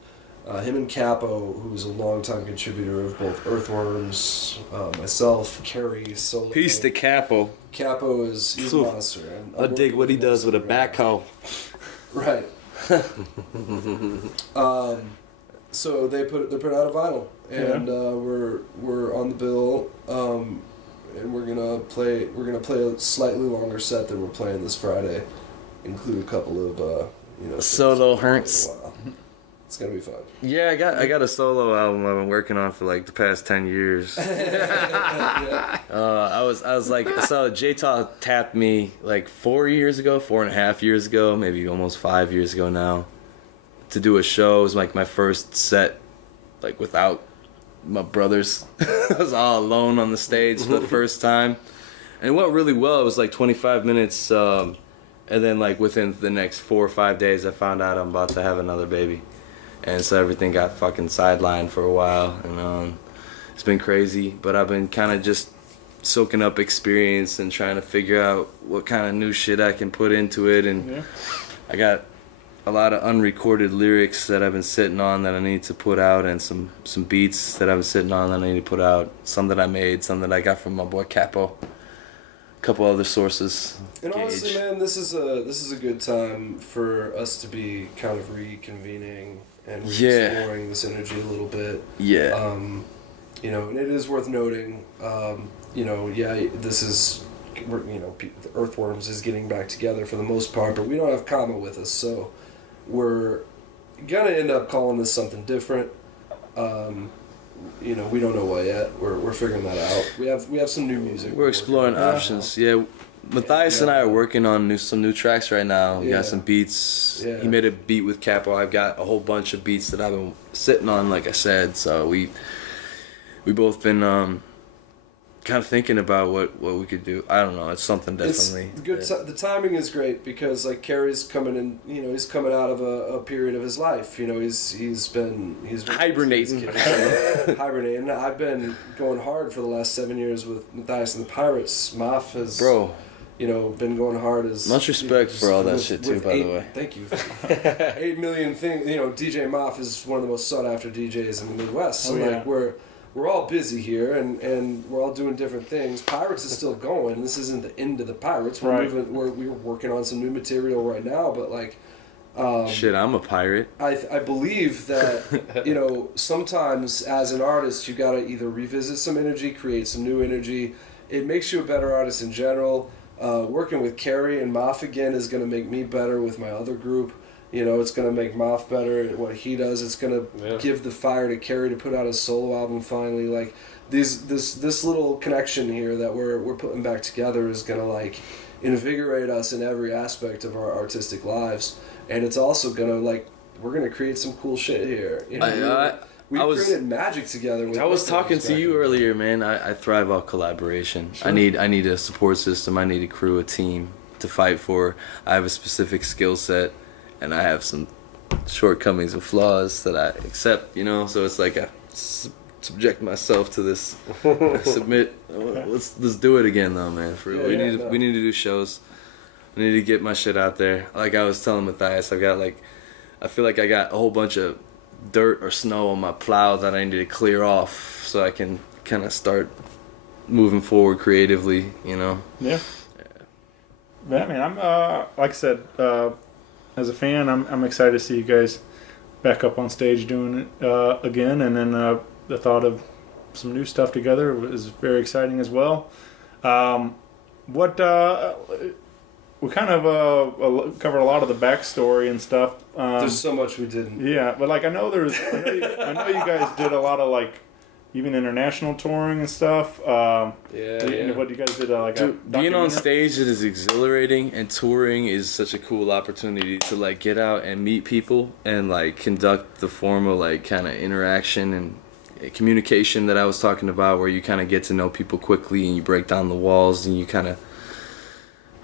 him and Capo, who's a longtime contributor of both Earthworms, myself, Carrie, Solo. Peace to Capo. Capo he's a monster. I dig what he does with a backhoe. Right. So they put out a vinyl, and we're on the bill, and we're gonna play a slightly longer set than we're playing this Friday. Include a couple of solo hurts. It's gonna be fun. Yeah, I got a solo album I've been working on for like the past 10 years. I was like, so J-Talk tapped me like 4.5 years ago, maybe almost 5 years ago now, to do a show. It was like my first set, like without my brothers. I was all alone on the stage for the first time, and it went really well. It was like 25 minutes. And then like within the next 4 or 5 days, I found out I'm about to have another baby, and so everything got fucking sidelined for a while, and it's been crazy. But I've been kind of just soaking up experience and trying to figure out what kind of new shit I can put into it, and I got a lot of unrecorded lyrics that I've been sitting on that I need to put out, and some beats that I've been sitting on that I need to put out. Some that I made, some that I got from my boy Capo, a couple other sources. And honestly, man, this is a good time for us to be kind of reconvening and exploring this energy a little bit. Yeah. You know, and it is worth noting. You know, this is, the Earthworms is getting back together for the most part, but we don't have Capo with us, so we're gonna end up calling this something different. You know, we don't know what yet. We're figuring that out. We have some new music. We're exploring options. Yeah, Mathias and I are working on some new tracks right now. We got some beats. He made a beat with Capo. I've got a whole bunch of beats that I've been sitting on, like I said. So we both been kind of thinking about what we could do. I don't know. It's something definitely. It's good. The timing is great because like Carrie's coming in. You know, he's coming out of a period of his life. You know, he's been hibernating. Hibernating. I've been going hard for the last 7 years with Mathias and the Pirates. Mahf has been going hard as much respect for all that shit too. By the way, thank you. 8 million things. You know, DJ Mahf is one of the most sought after DJs in the Midwest. So we're all busy here, and we're all doing different things. Pirates is still going. This isn't the end of the Pirates. We're working on some new material right now, but like, shit, I'm a pirate. I believe that you know, sometimes as an artist you gotta either revisit some energy, create some new energy. It makes you a better artist in general. Working with Carrie and Mahf again is gonna make me better with my other group. You know, it's going to make Mahf better at what he does. It's going to give the fire to Carrie to put out his solo album finally. Like, this little connection here that we're putting back together is going to, like, invigorate us in every aspect of our artistic lives. And it's also going to, like, we're going to create some cool shit here. You know, we created magic together. I was talking to you earlier, man. I thrive off collaboration. Sure. I need a support system. I need a crew, a team to fight for. I have a specific skill set. And I have some shortcomings and flaws that I accept, you know. So it's like I subject myself to this. I submit. Let's do it again, though, man. For real, we need to do shows. I need to get my shit out there. Like I was telling Mathias, I feel like I got a whole bunch of dirt or snow on my plow that I need to clear off so I can kind of start moving forward creatively, you know. Yeah. I mean, I'm like I said. As a fan, I'm excited to see you guys back up on stage doing it again, and then the thought of some new stuff together is very exciting as well. We kind of covered a lot of the backstory and stuff. There's so much we didn't. Yeah, but like I know you guys did a lot of like even international touring and stuff. What you guys did being on stage is exhilarating, and touring is such a cool opportunity to like get out and meet people and like conduct the form of like kind of interaction and communication that I was talking about, where you kind of get to know people quickly and you break down the walls and you kind of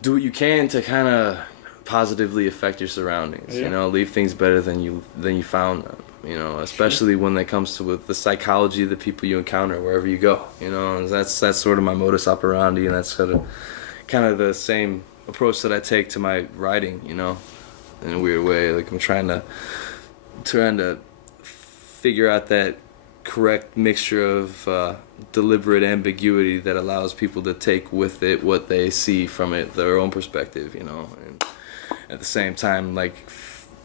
do what you can to kind of positively affect your surroundings. You know, leave things better than you found them. You know, especially when it comes to with the psychology of the people you encounter wherever you go. You know, and that's sort of my modus operandi, and that's sort of kind of the same approach that I take to my writing. You know, in a weird way, like I'm trying to figure out that correct mixture of deliberate ambiguity that allows people to take with it what they see from it, their own perspective. You know, and at the same time, like,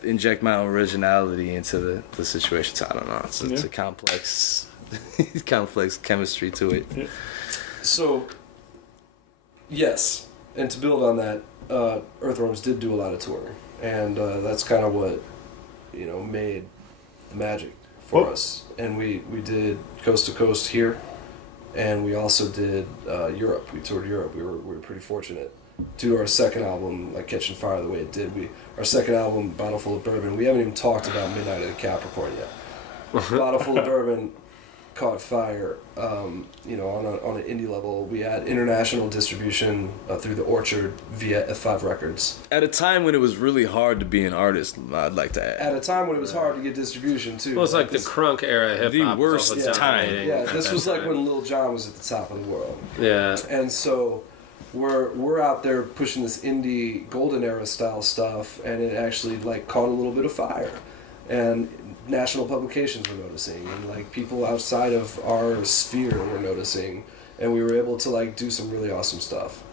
inject my own originality into the situation. So I don't know. It's a complex chemistry to it. Yeah. So, yes, and to build on that, Earthworms did do a lot of touring, and that's kind of what made the magic for us. And we did coast to coast here, and we also did Europe. We toured Europe. We were pretty fortunate. To our second album, like Catching Fire the way it did, our second album, Bottle Full of Bourbon, we haven't even talked about Midnight of the Capricorn yet. Bottle Full of Bourbon caught fire. You know, on an indie level, we had international distribution through the Orchard via F5 Records. At a time when it was really hard to be an artist, I'd like to add. At a time when it was hard to get distribution too. Well, it's like the crunk era hip hop. The worst time. Yeah, this was like when Lil Jon was at the top of the world. Yeah. And so we're out there pushing this indie golden era style stuff, and it actually like caught a little bit of fire, and national publications were noticing, and like people outside of our sphere were noticing, and we were able to like do some really awesome stuff.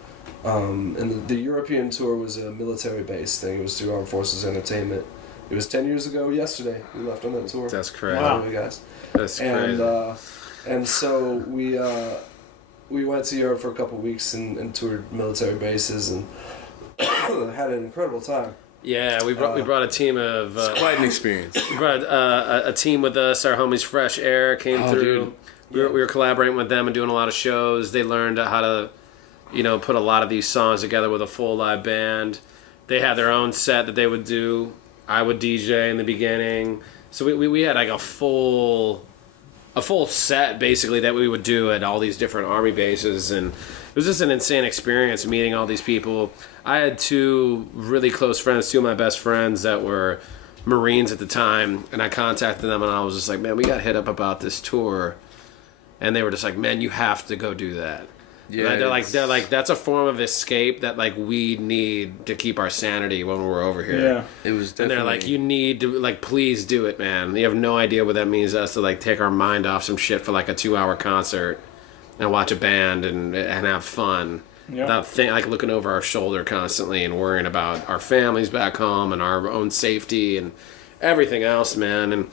And the European tour was a military based thing. It was through Armed Forces Entertainment. It was 10 years ago yesterday we left on that tour. That's crazy. Wow, guys. That's crazy. And so we went to Europe for a couple weeks and toured military bases and had an incredible time. Yeah, we brought a team of... it's quite an experience. We brought a team with us. Our homies Fresh Air came through. We were collaborating with them and doing a lot of shows. They learned how to, you know, put a lot of these songs together with a full live band. They had their own set that they would do. I would DJ in the beginning. So we had like a full set basically that we would do at all these different army bases, and it was just an insane experience meeting all these people. I had two really close friends, two of my best friends that were Marines at the time, and I contacted them and I was just like, man, we got hit up about this tour, and they were just like, man, you have to go do that. Yeah, they're like that's a form of escape that like we need to keep our sanity when we're over here. Yeah, it was definitely... And they're like, you need to like, please do it, man. You have no idea what that means to us, to like take our mind off some shit for like a 2-hour concert and watch a band and have fun. Yeah. Without like looking over our shoulder constantly and worrying about our families back home and our own safety and everything else, man. And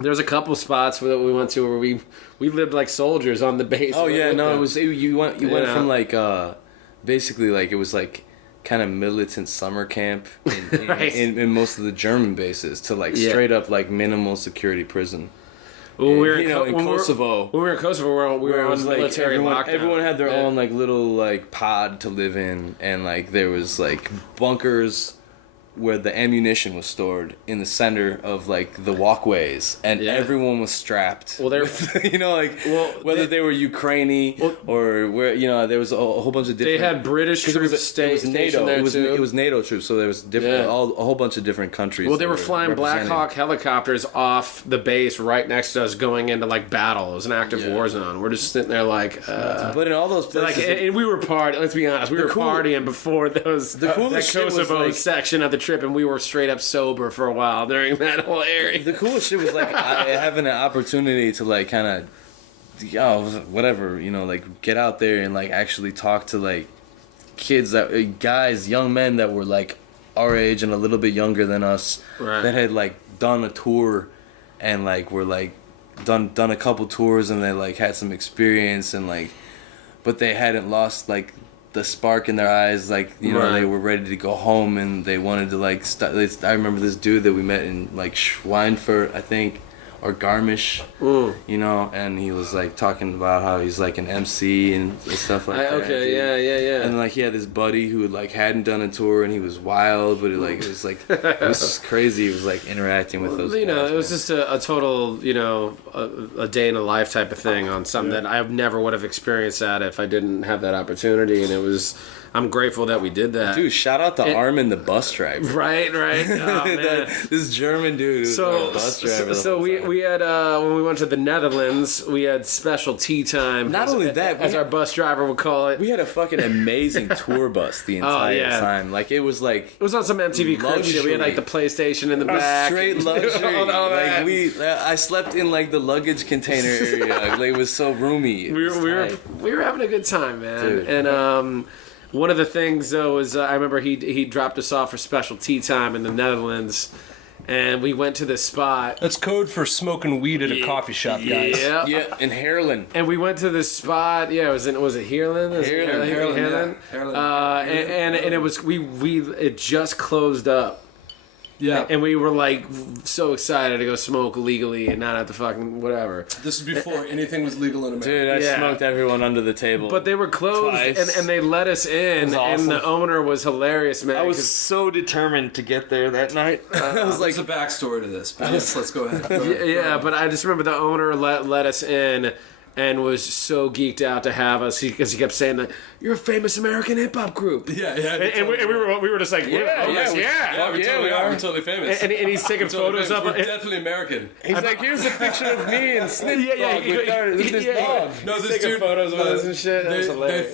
there's a couple spots that we went to where we lived like soldiers on the base. Oh yeah, no, you went from like basically like it was like kind of militant summer camp in most of the German bases to like straight up like minimal security prison. When we were in Kosovo. When we were in Kosovo, we were on military lockdown. Everyone had their own like little like pod to live in, and like there was like bunkers where the ammunition was stored in the center of like the walkways, and everyone was strapped. Well, they're you know, like whether they were Ukrainian or where, you know, there was a whole bunch of different. They had British troops stationed NATO. there too. It was NATO troops, so there was different, a whole bunch of different countries. Well, they were flying Black Hawk helicopters off the base right next to us, going into like battle. It was an active war zone. We're just sitting there like. But in all those places, like, and we were partying. Let's be honest, we were partying before those. The coolest that Kosovo like, section of the trip, and we were straight up sober for a while during that whole area. The coolest shit was like having an opportunity to like kind of, whatever, you know, like get out there and like actually talk to like kids young men that were like our age and a little bit younger than us, that had like done a tour and like were like done a couple tours, and they like had some experience, and like, but they hadn't lost like the spark in their eyes, like, you know, they were ready to go home, and they wanted to like I remember this dude that we met in like Schweinfurt, I think, or Garmisch, you know, and he was like talking about how he's like an MC and stuff like that. Okay, yeah. And like he had this buddy who like hadn't done a tour, and he was wild, but it was like it was crazy. He was like interacting with those. You know, guys, it was just a total, you know, a day in a life type of thing on something that I never would have experienced that if I didn't have that opportunity, and it was. I'm grateful that we did that. Dude, shout out to Armin, the bus driver. Right. Oh, man. This German dude who's a bus driver. So we had, when we went to the Netherlands, we had special tea time. Not only that, as our bus driver would call it. We had a fucking amazing tour bus the entire time. Like, it was like... It was on some MTV crib shit. We had like the PlayStation in the back. Straight luxury. I slept in like the luggage container area. Like, it was so roomy. We were having a good time, man. Dude. And one of the things though is I remember he dropped us off for special tea time in the Netherlands, and we went to this spot. That's code for smoking weed at a coffee shop, guys. Yeah, in Heerlen. And we went to this spot. Yeah, was it Heerlen? Heerlen. And it was we it just closed up. Yeah. And we were like so excited to go smoke legally and not have to fucking whatever. This was before anything was legal in America. Dude, I smoked everyone under the table. But they were closed and they let us in, awesome. and the owner was hilarious, man. I was so determined to get there that night. I was like, there's a backstory to this, but yes, let's go ahead. Yeah, but I just remember the owner let us in and was so geeked out to have us because he kept saying that you're a famous American hip hop group. Yeah. And we were just like, we are. We're totally famous. And he's taking photos of We're definitely American. He's like, here's a picture of me and Snoop Dogg with this dog. No, he's this taking dude, photos of us and shit. That was hilarious.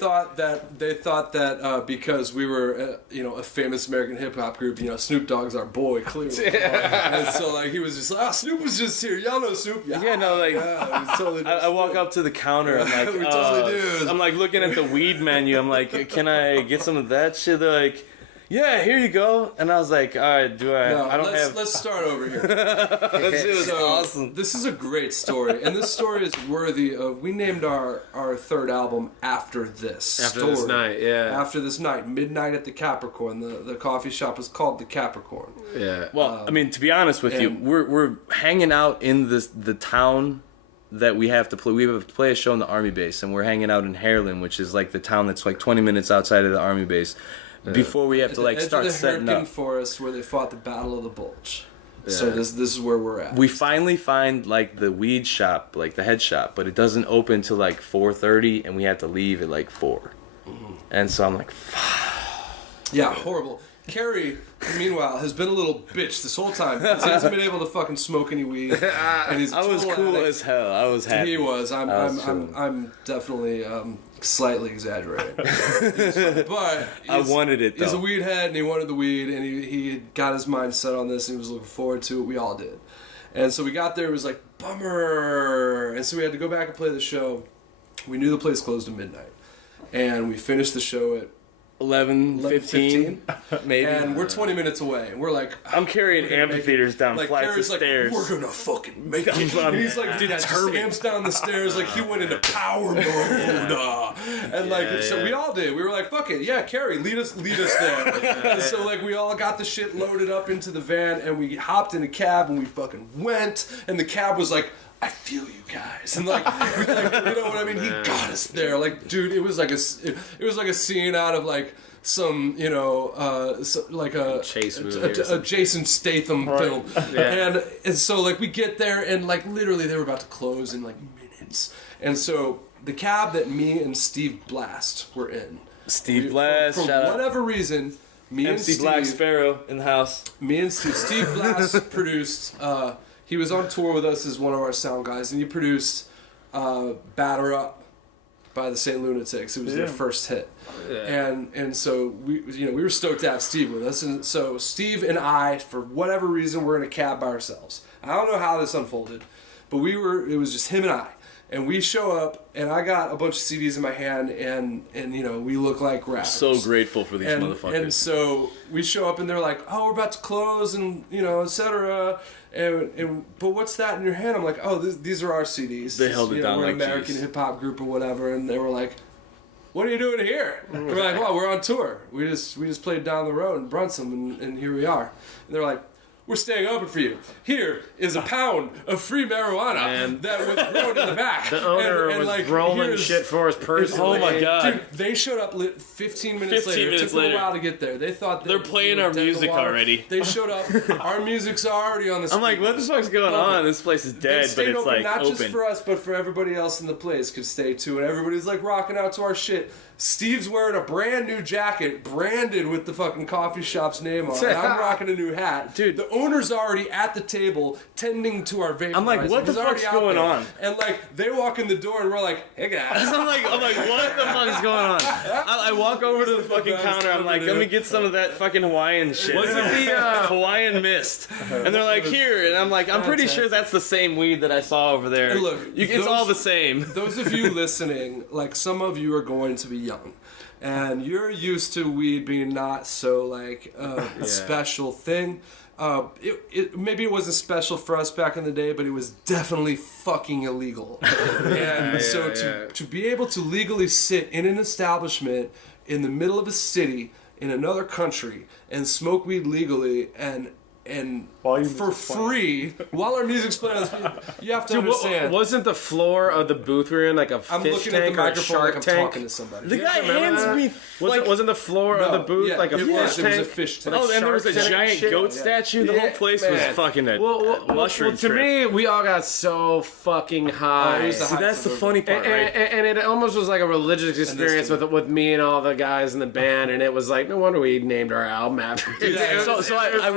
They thought that because we were a famous American hip hop group, Snoop Dogg's our boy, clearly. And so like he was just like, Snoop was just here. Y'all know Snoop. Yeah, no, like I walk up to the counter. I'm like, we totally do. I'm like looking at the weed menu. I'm like, can I get some of that shit? They're like, yeah, here you go. And I was like, all right, Let's start over here. That shit was awesome. This is a great story, and this story is worthy of. We named our third album after this. After this night, yeah. After this night, Midnight at the Capricorn. The coffee shop is called the Capricorn. Yeah. Well, I mean, to be honest with you, we're hanging out in the town that we have to play. We have to play a show in the army base, and we're hanging out in Harlan, which is like the town that's like 20 minutes outside of the army base. Before we have to like start setting up. Forest where they fought the Battle of the Bulge. Yeah. So this is where we're at. We finally find like the weed shop, like the head shop, but it doesn't open till like 4:30, and we have to leave at like 4. Mm-hmm. And so I'm like, fuck. Yeah, horrible. Carrie, meanwhile, has been a little bitch this whole time. He hasn't been able to fucking smoke any weed. And he's I was cool as hell. I was happy. He was. I'm definitely slightly exaggerating. But I wanted it though. He's a weed head and he wanted the weed and he got his mind set on this and he was looking forward to it. We all did. And so we got there, it was like, bummer. And so we had to go back and play the show. We knew the place closed at midnight. And we finished the show at 11:15, maybe. And we're 20 minutes away. And we're like, I'm carrying amphitheaters down flights of stairs. We're gonna fucking make it. And he's like, dude, just amps down the stairs like he went into power mode. And like, so we all did. We were like, fuck it, yeah, Carrie, lead us there. And so like, we all got the shit loaded up into the van, and we hopped in a cab, and we fucking went. And the cab was like, I feel you guys, and like, you know what I mean? He got us there, like, dude. It was like a scene out of like some, like a chase movie, a Jason Statham film. Yeah. And so like we get there, and like literally they were about to close in like minutes, and so the cab that me and Steve Blast were in. Steve Blast, for whatever reason, me MC and Steve, Black Sparrow in the house. Me and Steve Blast produced. He was on tour with us as one of our sound guys, and he produced "Batter Up" by the St. Lunatics. It was their first hit, and so we were stoked to have Steve with us, and so Steve and I, for whatever reason, were in a cab by ourselves. I don't know how this unfolded, but it was just him and I. And we show up, and I got a bunch of CDs in my hand, and we look like rappers. So grateful for these motherfuckers. And so we show up, and they're like, "Oh, we're about to close," and etc. But what's that in your hand? I'm like, "Oh, these are our CDs." They held it down we're like an American hip hop group or whatever, and they were like, "What are you doing here?" We're like, "Well, we're on tour. We just played down the road in Brunson, and here we are." And they're like, "We're staying open for you. Here is a pound of free marijuana that was grown in the back." The owner was like, rolling shit for us personally. Oh my god! Dude, they showed up 15 minutes later. It took them a while to get there. They thought they're playing our music already. They showed up. Our music's already on the. I'm like, what the fuck's going on? This place is dead, but it's open, like not open. just for us, but for everybody else in the place could stay too, and everybody's like rocking out to our shit. Steve's wearing a brand new jacket branded with the fucking coffee shop's name on it. I'm rocking a new hat. Dude, the owner's already at the table tending to our vaporizer. I'm like, what the fuck's going on? And like, they walk in the door and we're like, hey guys. I'm like, what the fuck is going on? I walk over to the fucking counter. I'm like, let me get some of that fucking Hawaiian shit. Was it the Hawaiian mist? And they're like, here. And I'm like, I'm pretty sure that's the same weed that I saw over there. And look, it's all the same. Those of you listening, like some of you are going to be young. And you're used to weed being not so like a special thing. Maybe it wasn't special for us back in the day, but it was definitely fucking illegal. To be able to legally sit in an establishment in the middle of a city in another country and smoke weed legally and for free while our music's playing. You have to understand. Wasn't the floor of the booth we were in like a fish I'm looking tank at the or a microphone shark like I'm tank? talking to somebody. The guy hands me. Wasn't the floor of the booth like a fish tank? It was a fish tank. Oh, and there was a giant goat statue. The whole place was fucking a mushroom to me, we all got so fucking high. See, that's the funny part, right? And it almost was like a religious experience with me and all the guys in the band, and it was like, no wonder we named our album after it. So I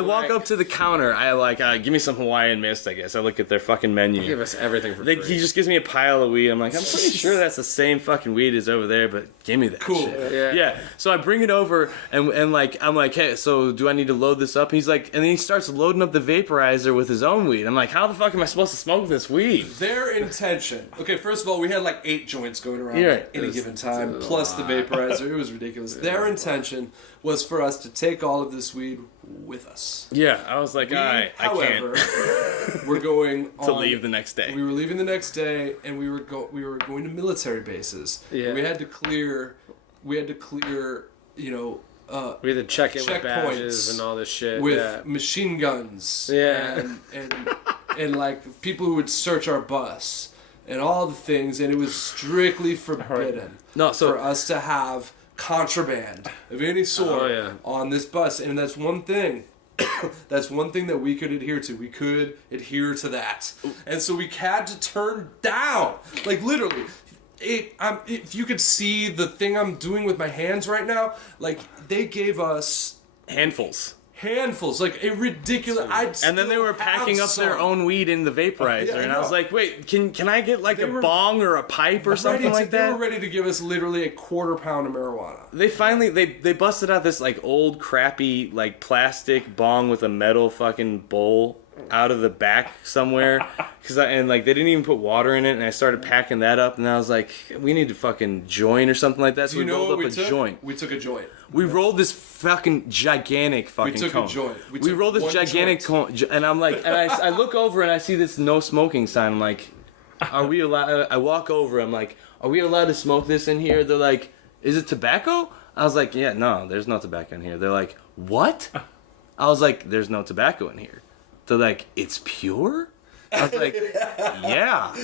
walk up to the counter. I like, give me some Hawaiian mist, I guess. I look at their fucking menu. Give us everything for free. He just gives me a pile of weed. I'm like, I'm pretty sure that's the same fucking weed as over there, but give me that shit. Yeah. So I bring it over, and like, I'm like, hey, so do I need to load this up? And he's like, and then he starts loading up the vaporizer with his own weed. I'm like, how the fuck am I supposed to smoke this weed? Their intention. Okay, first of all, we had like 8 joints going around at any given time, plus the vaporizer. It was ridiculous. Their intention was for us to take all of this weed with us. Yeah, I was like, I can't. We're going to leave the next day. We were leaving the next day, and we were going to military bases. Yeah. We had to clear. You know. We had to check in with badges and all this shit with machine guns. Yeah. And like people who would search our bus and all the things, and it was strictly forbidden for us to have contraband of any sort on this bus. And that's one thing. That's one thing that we could adhere to. We could adhere to that. And so we had to turn down, like literally. If you could see the thing I'm doing with my hands right now, like they gave us handfuls, like a ridiculous. And then they were packing up their own weed in the vaporizer, and I was like, "Wait, can I get like a bong or a pipe or something like that?" They were ready to give us literally a 1/4 pound of marijuana. They finally they busted out this like old crappy like plastic bong with a metal fucking bowl out of the back somewhere, and like they didn't even put water in it, and I started packing that up, and I was like, we need to fucking join or something like that. So we rolled up a joint. We took a joint. We rolled this fucking gigantic fucking cone. We took a joint. We rolled this gigantic cone, and I'm like, and I look over and I see this no smoking sign. I'm like, are we allowed? I walk over. I'm like, are we allowed to smoke this in here? They're like, is it tobacco? I was like, yeah, no, there's no tobacco in here. They're like, what? I was like, there's no tobacco in here. They're like, it's pure? I was like, yeah.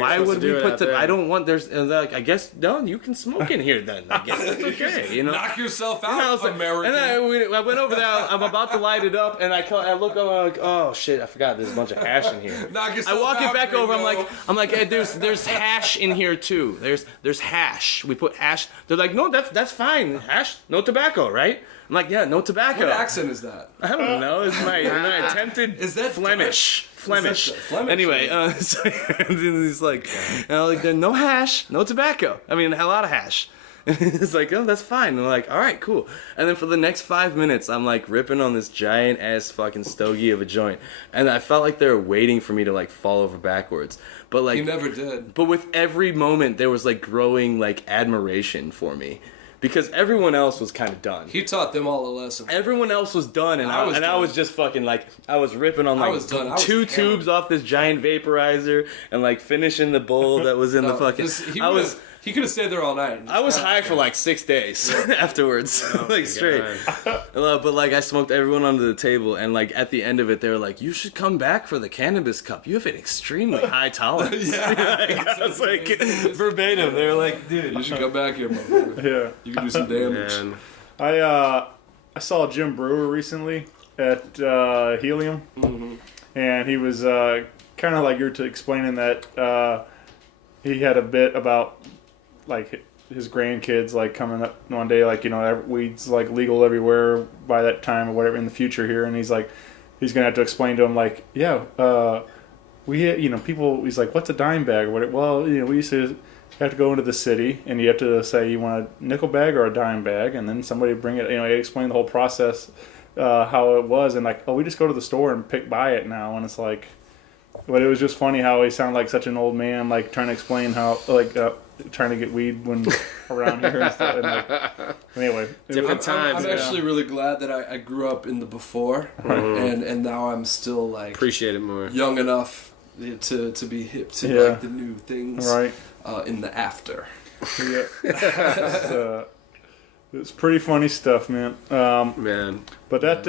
Why would we put I don't want, and they're like, I guess, no, you can smoke in here then. I guess it's okay, you know. Knock yourself out, American. And I went over there, I'm about to light it up, and I look over, I'm like, oh shit, I forgot there's a bunch of hash in here. Knock yourself I walk out, it back over, I'm like, hey, there's hash in here too. There's hash. We put hash. They're like, no, that's fine. Hash, no tobacco, right? I'm like, yeah, no tobacco. What accent is that? I don't know. It's my attempted is that Flemish. Flemish. Anyway, so he's like, no hash, no tobacco. I mean, a lot of hash. It's like, oh, that's fine. And I'm like, all right, cool. And then for the next 5 minutes, I'm like ripping on this giant ass fucking stogie of a joint, and I felt like they were waiting for me to like fall over backwards. But like, you never did. But with every moment, there was like growing like admiration for me. Because everyone else was kind of done. He taught them all a lesson. Everyone else was done, and I was just fucking like, I was ripping on like 2 tubes off this giant vaporizer and like finishing the bowl that was in the fucking. He could have stayed there all night. I was high for like 6 days afterwards, like straight. But like I smoked everyone under the table, and like at the end of it, they were like, "You should come back for the cannabis cup. You have an extremely high tolerance." Yeah, I was like verbatim. They were like, "Dude, you should come back here, motherfucker. Yeah, you can do some damage." Man. I saw Jim Brewer recently at Helium, and he was kind of like you're explaining that he had a bit about like his grandkids like coming up one day, like, you know, weed's like legal everywhere by that time or whatever in the future here, and he's gonna have to explain to him like, we, you know, people, he's like, what's a dime bag or whatever. Well, you know, we used to have to go into the city and you have to say you want a nickel bag or a dime bag, and then somebody bring it, you know, he explained the whole process, how it was, and like, oh, we just go to the store and buy it now, and it's like, but it was just funny how he sounded like such an old man, like trying to explain how, like, trying to get weed when around here and stuff. And like, anyway, different times. I'm actually really glad that I grew up in the before, and now I'm still like appreciate it more, young enough to be hip to like the new things, right? In the after. It's pretty funny stuff, man. Man. But that,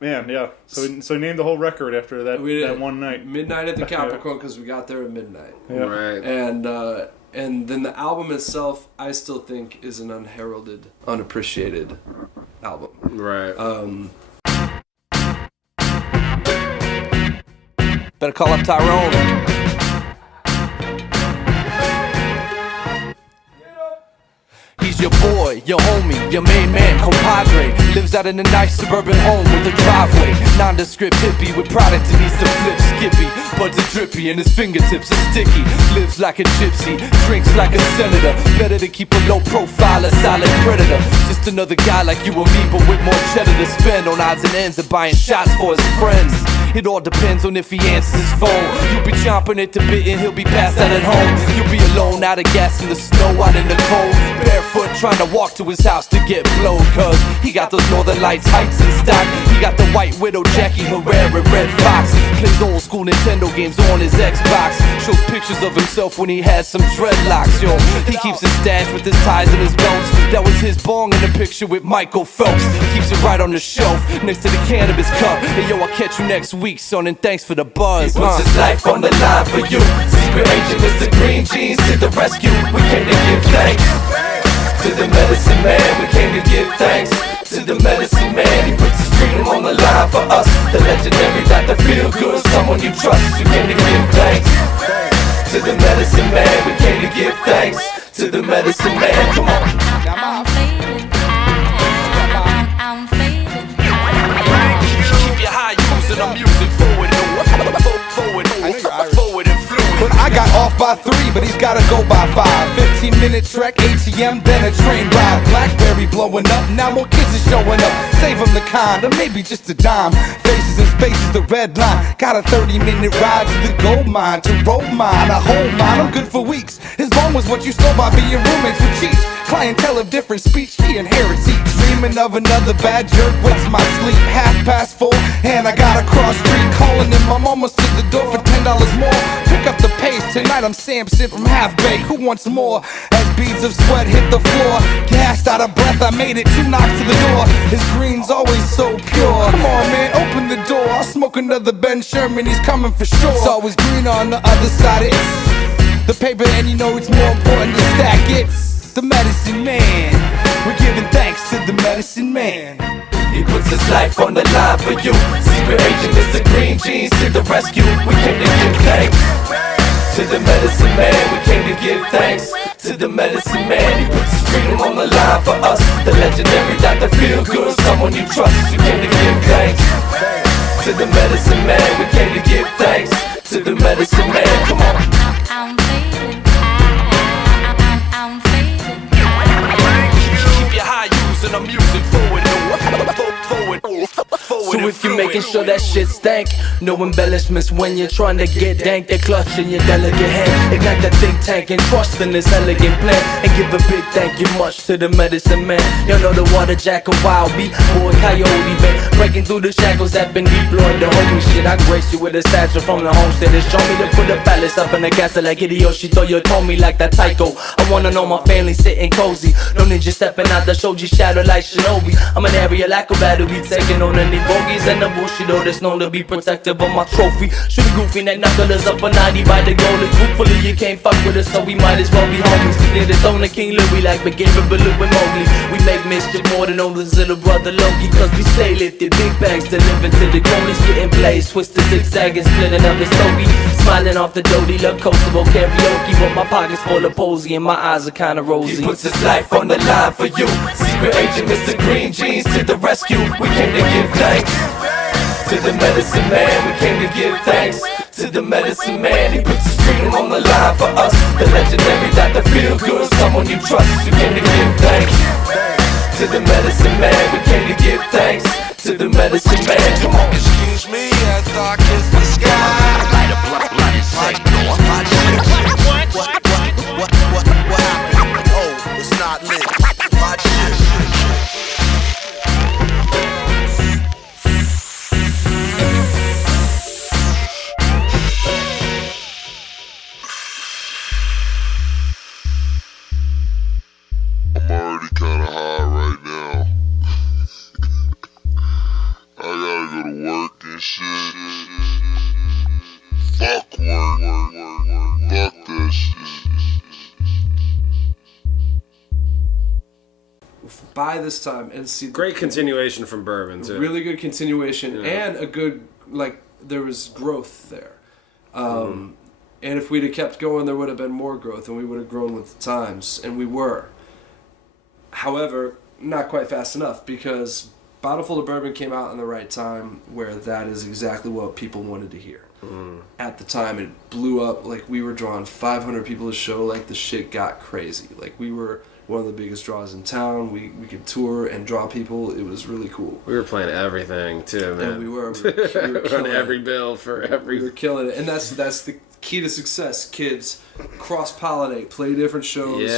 man, yeah. So he named the whole record after that one night. Midnight at the Capricorn, because we got there at midnight. Yeah. Right. And then the album itself, I still think, is an unheralded, unappreciated album. Right. Better call up Tyrone. He's your boy, your homie, your main man, compadre. Lives out in a nice suburban home with a driveway. Nondescript hippie with product that needs to flip skippy. Buds are drippy and his fingertips are sticky. Lives like a gypsy, drinks like a senator. Better to keep a low profile, a silent predator. Just another guy like you or me, but with more cheddar to spend on odds and ends and buying shots for his friends. It all depends on if he answers his phone. You'll be chomping at the bit and he'll be passed out at home. You'll be alone, out of gas in the snow, out in the cold. Barefoot trying to walk to his house to get blowed. Cause he got those Northern Lights heights in stock. He got the White Widow, Jackie Herrera, Red Fox. Plays old school Nintendo games on his Xbox. Shows pictures of himself when he has some dreadlocks, yo. He keeps his stash with his ties and his belts. That was his bong in the picture with Michael Phelps. Keeps it right on the shelf, next to the cannabis cup. Hey yo, I'll catch you next week, son, and thanks for the buzz. He puts his life on the line for you. Secret agent Mr. Green Jeans to the rescue. We came to give thanks to the medicine man. We came to give thanks to the medicine man. He puts his freedom on the line for us. The legendary Dr. Feel Good, someone you trust. We came to give thanks to the medicine man. We came to give thanks to the medicine man. Come on. Keep your high using our music forward and fluid. But I got off by 3, but he's gotta go by 5. 15-minute trek, ATM, then a train ride. Blackberry blowing up, now more kids are showing up. Save him the kind, or maybe just a dime. Faces and spaces, the red line. Got a 30-minute ride to the gold mine. To roll mine, a whole mine, I'm good for weeks. His bone was what you stole by being roommates with cheats. Clientele of different speech, he inherits each. Dreaming of another bad jerk, what's my sleep? 4:30, and I gotta cross street. Calling him, I'm almost to the door for $10 more. Pick up the pace, tonight I'm Samson from Half Baked. Who wants more? As beads of sweat hit the floor. Gassed out of breath, I made it 2 knocks to the door. His green's always so pure. Come on man, open the door. I'll smoke another Ben Sherman, he's coming for sure. It's always green on the other side, it's the paper, and you know it's more important to stack it. The medicine man, we're giving thanks to the medicine man. He puts his life on the line for you. Secret agent Mr. Green Jeans to the rescue. We came to give thanks to the medicine man. We came to give thanks to the medicine man. He puts his freedom on the line for us. The legendary Dr. Feel Good, someone you trust. We came to give thanks to the medicine man. We came to give thanks to the medicine man. Come on. And I'm music forward. So if you're making sure that shit stank, no embellishments when you're trying to get dank. They're clutching your delicate hand. Ignite that think tank and trust in this elegant plan. And give a big thank you much to the medicine man. You know the water jack and wild beat boy coyote man. Breaking through the shackles that been deployed. The homie shit, I grace you with a statue from the homestead. It's show me to put a palace up in the castle like Hideyoshi. Throw your told me like that Taiko. I wanna know my family sitting cozy. No ninja stepping out the shoji shadow like Shinobi. I'm an aerial acrobat who be taking on any bogeys and the Bushido that's known to be protective of my trophy. Shooting goofy and knuckles up a 90 by the goalie. Hopefully you can't fuck with us, so we might as well be homies. Near the throne of King Louis like beginning Baloo and Mowgli. We make mischief more than Oda's little brother Loki. Cause we stay lifted, big bags delivered to the cronies. Getting plays, twisted, zigzagging, splitting up the stogie. Smiling off the doty, love coastable karaoke. But my pockets full of posy and my eyes are kinda rosy. He puts his life on the line for you. Secret agent Mr. Green Jeans to the rescue. We came to give thanks to the medicine man. We came to give thanks to the medicine man. He puts his freedom on the line for us. The legendary Dr. Feel Good, someone you trust. We came to give thanks to the medicine man. We came to give thanks to the medicine man. Come on. Excuse me as I kiss the sky. Light a blood and say what happened? Oh, it's not lit. Watch this. I'm already kinda high right by this time and see great continuation from Bourbon too. Really good continuation and a good there was growth there. And if we'd have kept going, there would have been more growth, and we would have grown with the times, and we were. However, not quite fast enough, because Bottle Full of Bourbon came out in the right time, where that is exactly what people wanted to hear. At the time, it blew up. Like, we were drawing 500 people a show. Like, the shit got crazy. Like, we were one of the biggest draws in town. We could tour and draw people. It was really cool. We were playing everything too, man. And we were on every bill for every. We were killing it, and that's the key to success. Kids cross-pollinate, play different shows,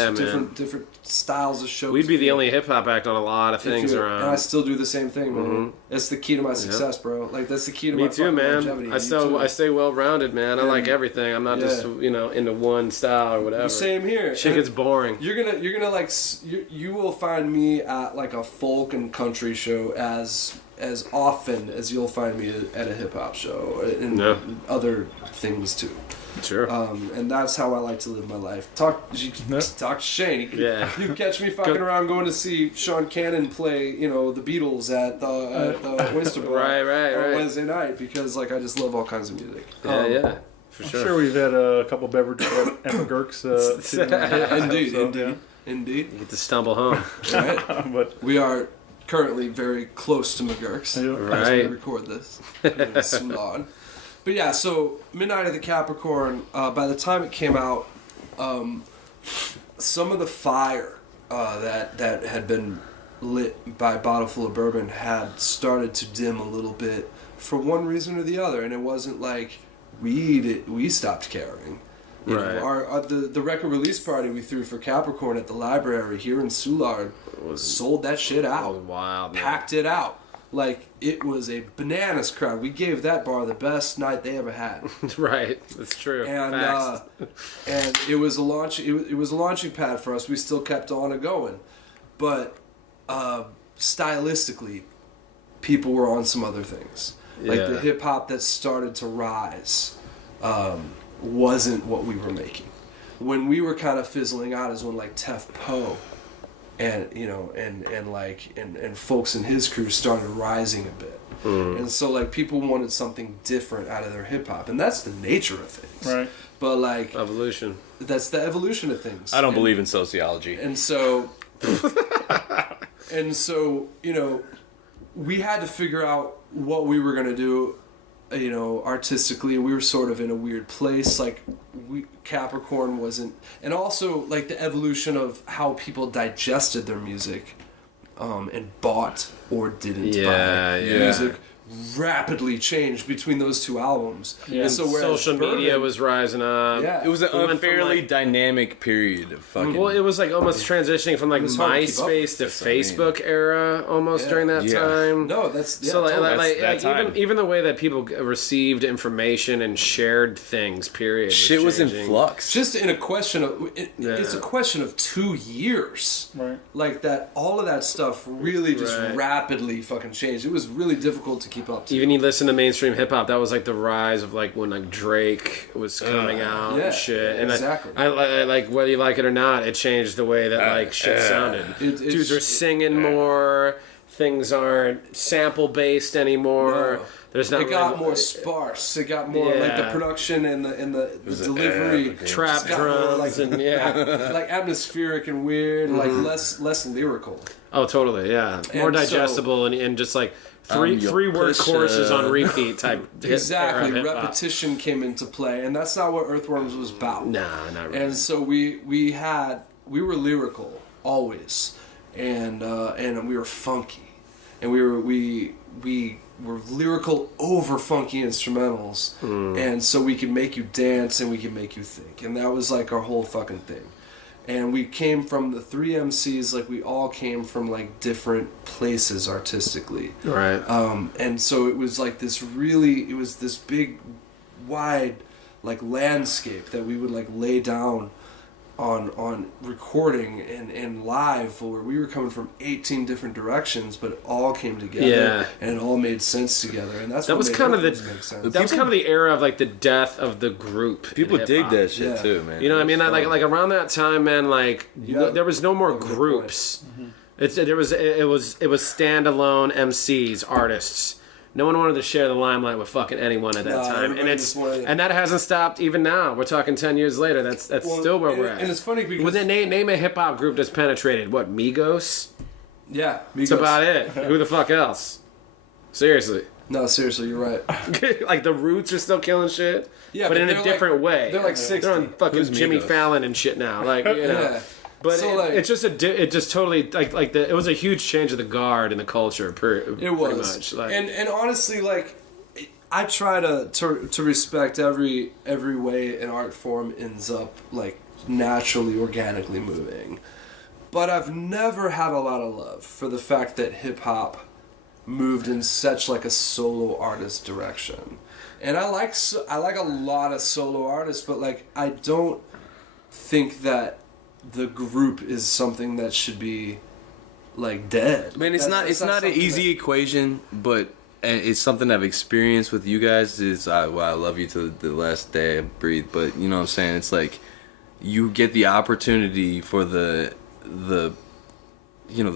different styles of shows. We'd be the only hip hop act on a lot of things around. And I still do the same thing, man. That's the key to my success, bro. Like, that's the key to my longevity. I stay well rounded, man. I like everything. I'm not just into one style or whatever. Same here. Shit gets boring. You're gonna like you will find me at like a folk and country show as often as you'll find me at a hip hop show and other things too. Sure. And that's how I like to live my life. Talk to Shane. You catch me fucking around going to see Sean Cannon play, the Beatles at the Oyster Bar on Wednesday night, because like I just love all kinds of music. For sure. I'm sure we've had a couple beverages at Gurks. Indeed. You get to stumble home. Right. But we are currently very close to McGurk's as we record this. Salon. But yeah, so Midnight of the Capricorn, by the time it came out, some of the fire that had been lit by Bottle Full of Bourbon had started to dim a little bit for one reason or the other, and it wasn't like we stopped caring. You know, the record release party we threw for Capricorn at the library here in Soulard sold that shit out. Wild, packed it out. Like, it was a bananas crowd. We gave that bar the best night they ever had. Right, that's true. And and it was a launch. It was a launching pad for us. We still kept on and going, but stylistically, people were on some other things. Like the hip hop that started to rise wasn't what we were making. When we were kind of fizzling out is when like Tef Poe and and folks in his crew started rising a bit. And so like people wanted something different out of their hip hop, and that's the nature of things. Right. But like evolution. That's the evolution of things. I don't believe in sociology. And so we had to figure out what we were gonna do, artistically. We were sort of in a weird place. Like Capricorn wasn't, and also like the evolution of how people digested their music, and bought or didn't buy music rapidly changed between those two albums. Yeah. And so social media was rising up. Yeah. It was an unfairly dynamic period of fucking... Well, it was like almost transitioning from like MySpace to Facebook era almost during that time. No, that's... Yeah, so time. even the way that people received information and shared things, period. Shit was in flux. Just in a question of... It's a question of 2 years. Right. Like that, all of that stuff really just rapidly fucking changed. It was really difficult to keep up to. Even you listen to mainstream hip hop, that was like the rise of like when like Drake was coming out and shit. And exactly. I like whether you like it or not, it changed the way that like shit sounded. Dudes are singing more. Things aren't sample based anymore. No. There's not. It got more sparse. It got more like the production and the delivery, trap drums, more, and like atmospheric and weird, like less lyrical. Oh, totally, yeah. More And digestible and just like three word choruses on repeat type. Exactly, hip-hop. repetition came into play, and that's not what Earthworms was about. Nah, not really. And so we were lyrical always, and we were funky, and we were lyrical over funky instrumentals, and so we could make you dance and we could make you think, and that was like our whole fucking thing. And we came from the three MCs, like we all came from like different places artistically, right? And so it was like this big, wide, like landscape that we would like lay down on recording and live, where we were coming from 18 different directions, but it all came together and it all made sense together, and that's that what was made kind of that was kind of the era of like the death of the group. People dig that shit too, man. You know what I mean? Like around that time, man. Like there was no more groups. It was standalone MCs, artists. No one wanted to share the limelight with fucking anyone at that time, and that hasn't stopped even now. We're talking 10 years later. That's still where we're at. And it's funny because name a hip hop group that's penetrated. What, Migos? Yeah, Migos. That's about it. Who the fuck else? Seriously. No, seriously, you're right. Like the Roots are still killing shit. Yeah, but in a different way. They're like 60. They're on fucking Jimmy Fallon and shit now. Like, you know. Yeah. But So, it just totally it was a huge change of the guard in the culture. Pretty much. Like, and honestly, like I try to respect every way an art form ends up like naturally, organically moving. But I've never had a lot of love for the fact that hip hop moved in such like a solo artist direction. And I like a lot of solo artists, but like I don't think that the group is something that should be like dead. Man, it's not an easy equation, but it's something I've experienced with you guys. I love you to the last day I breathe, but you know what I'm saying? It's like you get the opportunity for the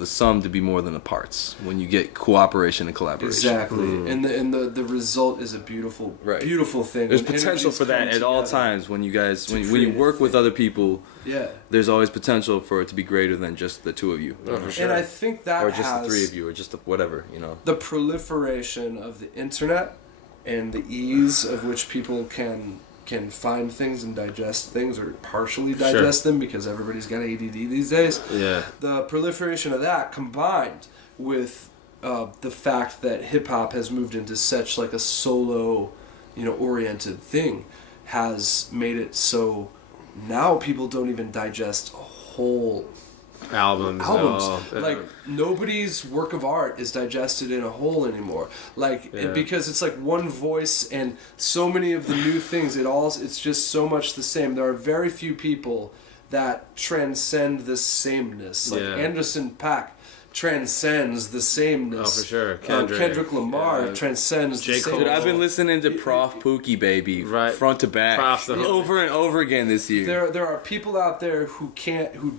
sum to be more than the parts when you get cooperation and collaboration. Exactly. And the result is a beautiful thing. There's potential for that at all times when you guys when you work with other people. Yeah. There's always potential for it to be greater than just the two of you. Oh, for sure. And I think that or just the three of you or just whatever, you know. The proliferation of the internet and the ease of which people can find things and digest things or partially digest them because everybody's got ADD these days. Yeah. The proliferation of that combined with the fact that hip hop has moved into such like a solo, oriented thing has made it so now people don't even digest whole albums. Like nobody's work of art is digested in a whole anymore. Because it's like one voice and so many of the new things. It's just so much the same. There are very few people that transcend the sameness. Like Anderson .Paak transcends the sameness. Oh, for sure. Kendrick Lamar transcends the sameness. Dude, I've been listening to Prof Pookie, baby, front to back, over and over again this year. There are people out there who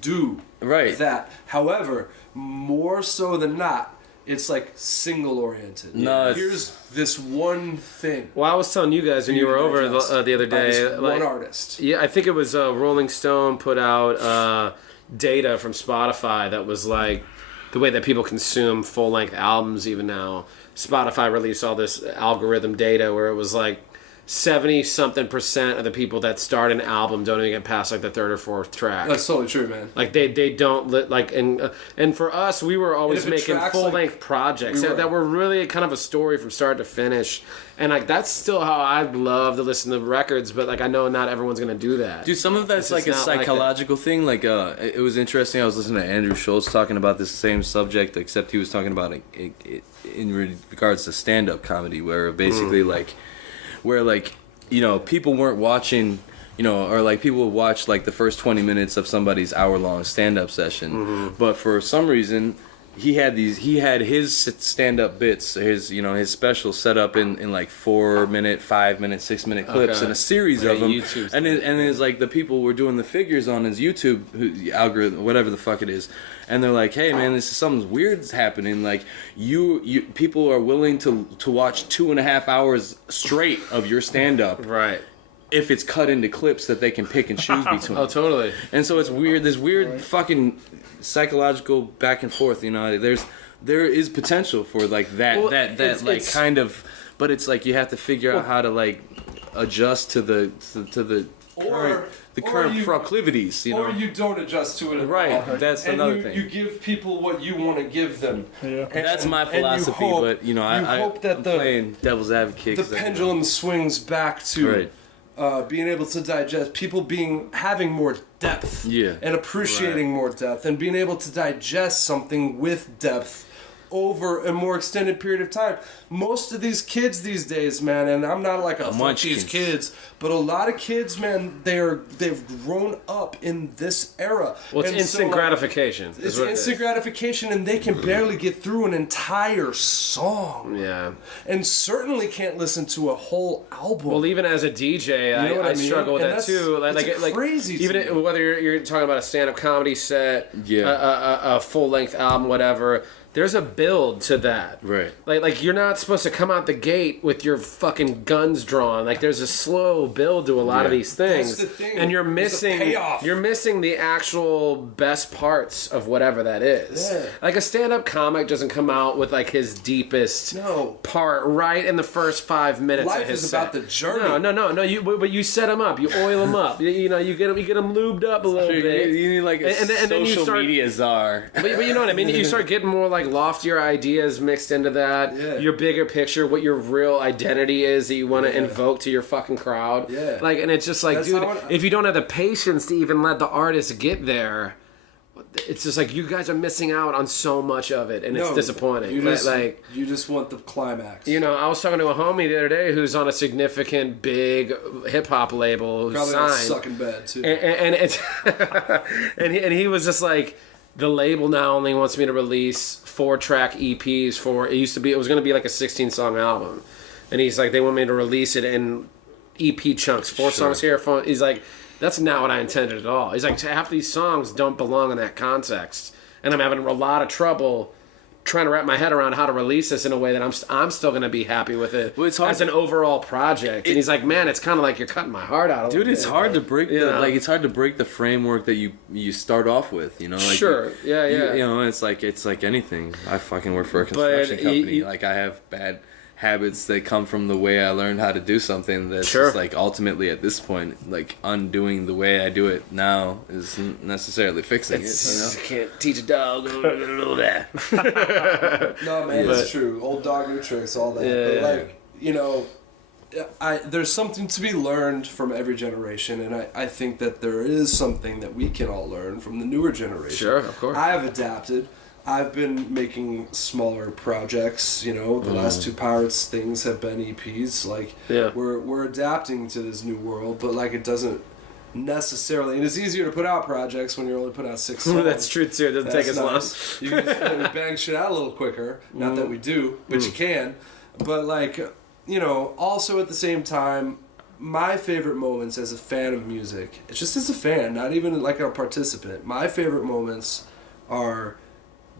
do that. However, more so than not, it's like single oriented. No, here's this one thing. Well, I was telling you guys when you were over the other day, one artist. Yeah, I think it was Rolling Stone put out data from Spotify that was like the way that people consume full-length albums even now. Spotify released all this algorithm data where it was like 70-something% of the people that start an album don't even get past like the third or fourth track. That's totally true, man. Like they don't and for us we were always making full-length projects that were really kind of a story from start to finish. And like that's still how I'd love to listen to records, but like I know not everyone's gonna do that. Dude, some of that's like a psychological thing. Like it was interesting. I was listening to Andrew Schultz talking about this same subject, except he was talking about it in regards to stand-up comedy, where basically people weren't watching, or like people would watch like the first 20 minutes of somebody's hour-long stand-up session, but for some reason he had his stand-up bits, his special set up in like 4-minute, 5-minute, 6-minute clips in a series of them. And it's like the people were doing the figures on his YouTube algorithm, whatever the fuck it is, and they're like, hey man, this is something weird's happening. Like you people are willing to watch 2.5 hours straight of your stand-up, right? If it's cut into clips that they can pick and choose between. Oh, totally. And so it's weird. This weird fucking psychological back and forth. There is potential for like that kind of, but it's like you have to figure out how to like adjust to the current proclivities. Or you don't adjust to it at all. Right. That's another thing. You give people what you want to give them. Yeah. That's my philosophy. But I'm playing devil's advocate. The pendulum swings back to. Right. Being able to digest, people having more depth, and appreciating more depth, and being able to digest something with depth over a more extended period of time. Most of these kids these days, man, and I'm not like a fuck these kids, but a lot of kids, man, they've grown up in this era. Well, it's and instant gratification. It's instant gratification, and they can barely get through an entire song. Yeah. And certainly can't listen to a whole album. Well, even as a DJ, You know what I I mean? struggle with And that that's- too. it's Like crazy to even me. whether you're talking about a stand-up comedy set, Yeah. a full-length album, whatever. There's a build to that. Right. Like you're not supposed to come out the gate with your fucking guns drawn. Like there's a slow build to a lot of these things. That's the thing. And you're There's a payoff. missing the actual best parts of whatever that is. Yeah. Like a stand-up comic doesn't come out with like his deepest part right in the first 5 minutes Life of his is set. about the journey. No. But you set them up. You oil them up. You get them lubed up a little bit. You need like a then you social start, media czar. But you know what I mean? You start getting more like loftier ideas mixed into that. Yeah. Your bigger picture, what your real identity is that you want to invoke to your fucking crowd. Yeah. Like, and it's just like, That's dude, how if you don't have the patience to even let the artist get there, it's just like you guys are missing out on so much of it, and it's disappointing. You You just want the climax. You know, I was talking to a homie the other day who's on a significant big hip hop label who's Probably not signed. sucking bad too. And it's and he was just like, the label now only wants me to release 4-track EPs for it was going to be like a 16-song album, and he's like, they want me to release it in EP chunks, 4 songs here. He's like, that's not what I intended at all. He's like, half these songs don't belong in that context, and I'm having a lot of trouble trying to wrap my head around how to release this in a way that I'm still going to be happy with it as an overall project. And he's like, man, it's kind of like you're cutting my heart out. Dude, it's hard to break it's hard to break the framework that you start off with, you know? Like Sure. Yeah. You know, it's like anything. I fucking work for a construction company. Like I have bad habits that come from the way I learned how to do something that's just like ultimately at this point, like undoing the way I do it now isn't necessarily fixing it, you know? Can't teach a dog that. No, man, it's true. Old dog, new tricks, all that. Yeah. But like, you know, there's something to be learned from every generation, and I think that there is something that we can all learn from the newer generation. Sure, of course. I have adapted. I've been making smaller projects, you know, the last 2 Pirates things have been EPs. Like, we're adapting to this new world, but like it doesn't necessarily, and it's easier to put out projects when you're only putting out 6 songs. That's true too. It doesn't take as long. You can just bang shit out a little quicker. Not that we do, but you can. But like, you know, also at the same time, my favorite moments as a fan of music, it's just as a fan, not even like a participant, my favorite moments are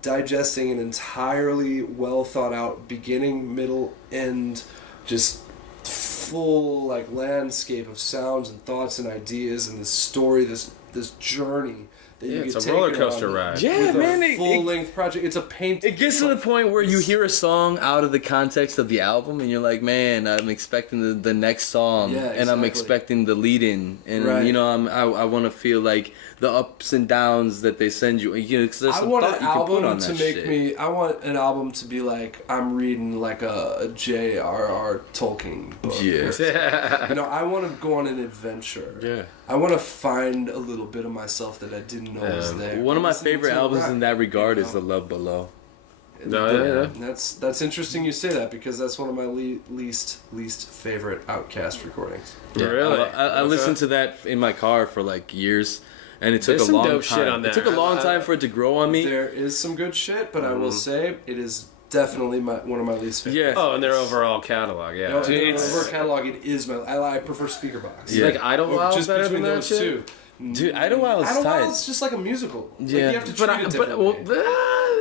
digesting an entirely well thought out beginning, middle, end, just full like landscape of sounds and thoughts and ideas and this story, this journey that you it's get a taken roller coaster on ride. Yeah, with man, a full length project. It's a painting. It gets to the point where you hear a song out of the context of the album, and you're like, "Man, I'm expecting the next song, Yeah, and I'm exactly. expecting the lead-in, and Right. you know, I want to feel like the ups and downs that they send you. You know, 'cause there's I some want thought an you can put album on to that make shit. me. I want an album to be like I'm reading like a J.R.R. Tolkien book. Yeah. You know, I want to go on an adventure. Yeah. I want to find a little bit of myself that I didn't know was there. One of my Listening favorite to albums rap, in that regard you is know? The Love Below. That's interesting you say that because that's one of my least favorite Outkast recordings. Yeah, Really? I listened to that in my car for like years, and it took There's a some long dope time. shit on It took a there. long time for it to grow on me. There is some good shit, but I will say it is definitely one of my least favorite. Yeah. Oh, and their overall catalog, yeah. No, Dude, in it's- our catalog, it is my. I prefer Speakerbox. Yeah. Like Idlewild Just better between than that those shit? two. Dude, Idlewild's tight. Idlewild's just like a musical. Like, Yeah. you have to treat it differently.